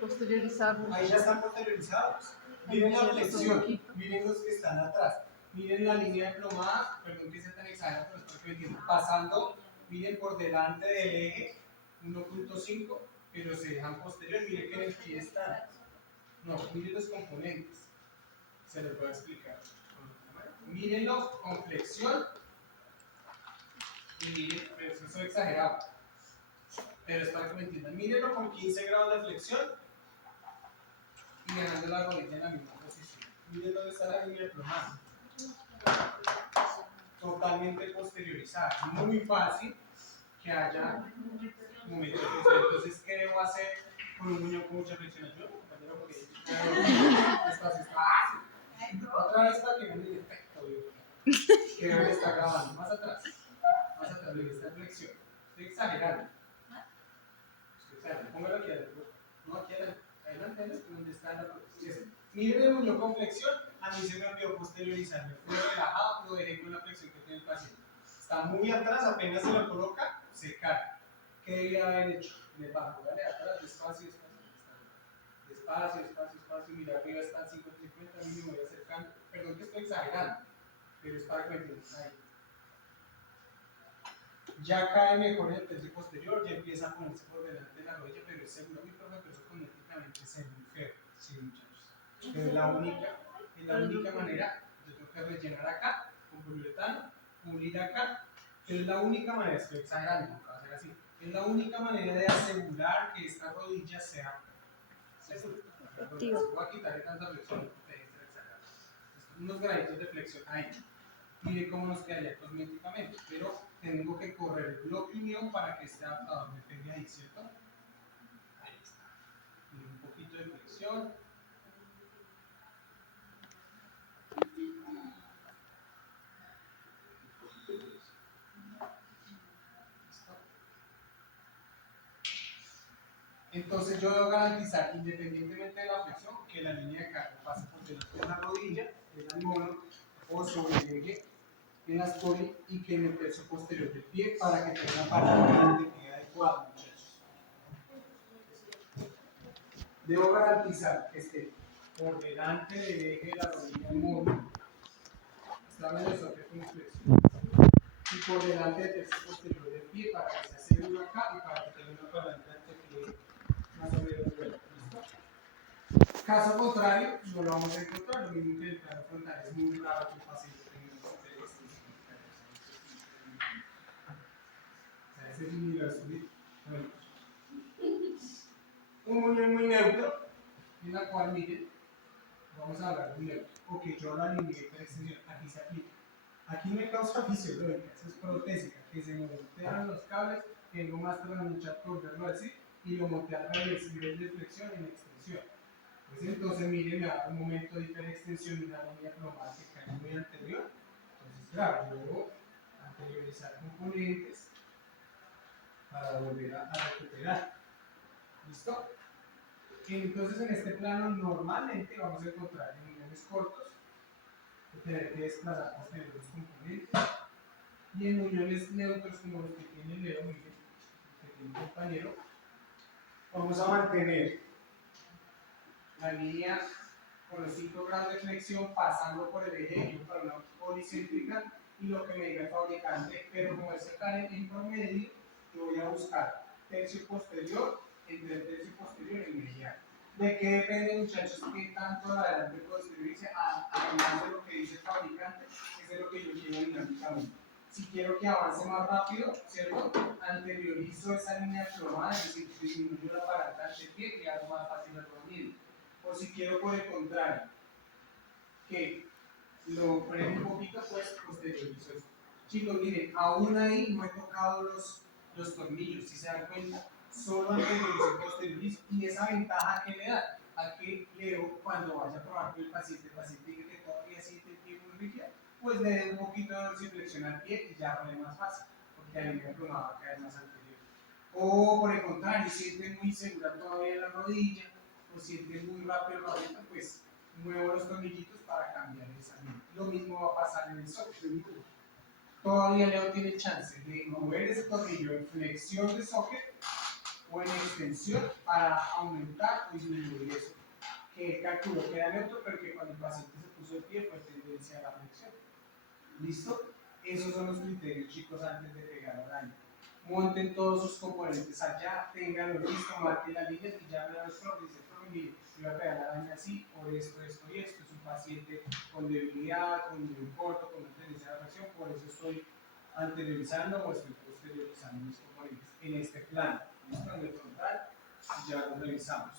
posteriorizarlo. Ahí ya están posteriorizados. Miren la flexión, miren los que están atrás. Miren la línea de plomada, perdón que sea tan exagerado, pero estoy que pasando, miren por delante del eje 1.5, pero se dejan posterior. Mire que en el pie está. No, mire los componentes. Se los voy a explicar. Mírenlo con flexión y miren, pero eso es exagerado. Pero es para que me entiendan. Mírenlo con 15 grados de flexión y dejando la rodilla en la misma posición. Miren dónde está la línea plomada. Totalmente posteriorizada. Muy fácil que haya un momento de flexión. Entonces, ¿qué debo hacer con un muñón con mucha flexión? Yo, compañero, porque espacio está fácil. Otra vez para que vean el efecto. Que vean está grabando. Más atrás. Más atrás, miren, está en flexión. Estoy exagerando. Póngalo aquí adentro. No, aquí adelante, donde está la flexión. Miren el muñón con flexión. A mí se me olvidó posteriorizar. Me fui relajado, lo dejé con la flexión que tiene el paciente. Está muy atrás, apenas se lo coloca, se cae. ¿Qué debía haber hecho? En el banco, dale atrás, despacio, despacio, despacio, despacio. Mira, arriba están 50, 50, a mí me voy acercando. Perdón que estoy exagerando, pero es para que me entiendan. Ahí. Ya cae mejor en el tercio posterior, ya empieza a ponerse por delante de la rodilla, pero es seguro, mi profe, pero eso cognitivamente es muy feo, sí, muchachos. Pero es la única manera, yo tengo que rellenar acá con poliuretano, cubrir acá, pero es la única manera, estoy exagerando, no va a ser así, es la única manera de asegurar que esta rodilla sea segura. Voy a quitarle tanta flexión, porque está exagerando. Unos graditos de flexión ahí. Mire cómo nos quedaría cosméticamente, pero tengo que correr el bloque unión para que este adaptador me pegue ahí, ¿cierto? Ahí está. Mire, un poquito de flexión. Entonces yo debo garantizar, independientemente de la flexión, que la línea de carga pase por delante de la rodilla, en el mono, o sobre el eje, en las poli, y que en el tercio posterior del pie, para que tenga una parámetro de pie adecuado, muchachos. Debo garantizar que esté por delante del eje de la rodilla en mono, está en el soporte con flexión, y por delante del tercio posterior del pie, para que sea seguro acá y para que tenga una parámetro de pie más o menos bueno. ¿Listo? Caso contrario, no lo vamos a encontrar, lo mismo que el plano frontal, es muy raro que el paciente tenga un soporte de extensión. O sea, ese es mi subir. Bueno, un muñón muy neutro, en la cual, miren, vamos a hablar de un neutro. Ok, yo la alineé con extensión, aquí se aplica. Aquí me causa fisiológica, eso es protésica, que se me voltean los cables, tengo más trasnochar por verlo así, y lo monté a través de flexión en extensión. Pues entonces, miren, me da un momento de hiperextensión y una línea plomada que cae muy anterior. Entonces, claro, yo debo anteriorizar componentes para volver a recuperar. ¿Listo? Entonces, en este plano, normalmente vamos a encontrar en uniones cortos, tener que desplazar posterior los componentes, y en uniones neutros, como los que tiene Leo, miren, que tiene un compañero, vamos a mantener la línea con los 5 grados de flexión pasando por el eje para una policéntrica y lo que me diga el fabricante, pero como es en promedio, yo voy a buscar tercio posterior, entre el tercio posterior y el medial. ¿De qué depende, muchachos, qué tanto adelante posteriorice? Además de lo que dice el fabricante, es de lo que yo quiero dinámicamente. Si quiero que avance más rápido, ¿cierto? Anteriorizo esa línea plomada, es decir, disminuyo la palanca del pie y hago más fácil el rodillo. O si quiero, por el contrario, que lo frene un poquito, pues posteriorizo eso. Chicos, miren, aún ahí no he tocado los tornillos, si se dan cuenta, solo anteriorizo y posteriorizo. Y esa ventaja que le da a que Leo, cuando vaya a probar con el paciente diga que todavía siente el pie muy rígido, pues le dé un poquito de dorsiflexión al pie y ya pone más fácil, porque la línea plomada va a caer más anterior. O por el contrario, siente muy segura todavía la rodilla, o siente muy rápido la rodilla, pues muevo los tornillitos para cambiar esa línea. Lo mismo va a pasar en el socket. Todavía Leo tiene chance de mover ese tornillo en flexión de socket o en extensión para aumentar o disminuir eso, que calculó que era neutro, pero que cuando el paciente se puso el pie fue tendencia a la flexión. ¿Listo? Esos son los criterios, chicos, antes de pegar al año. monten todos sus componentes allá, tenganlo listo, marquen las líneas y ya me dice, profe, mire, yo voy a pegar la vaina así, por esto, esto y esto, es un paciente con debilidad, con nivel corto, con una tendencia a la fracción, por eso estoy anteriorizando o estoy posteriorizando mis componentes en este plano. Listo, en el frontal, ya lo revisamos.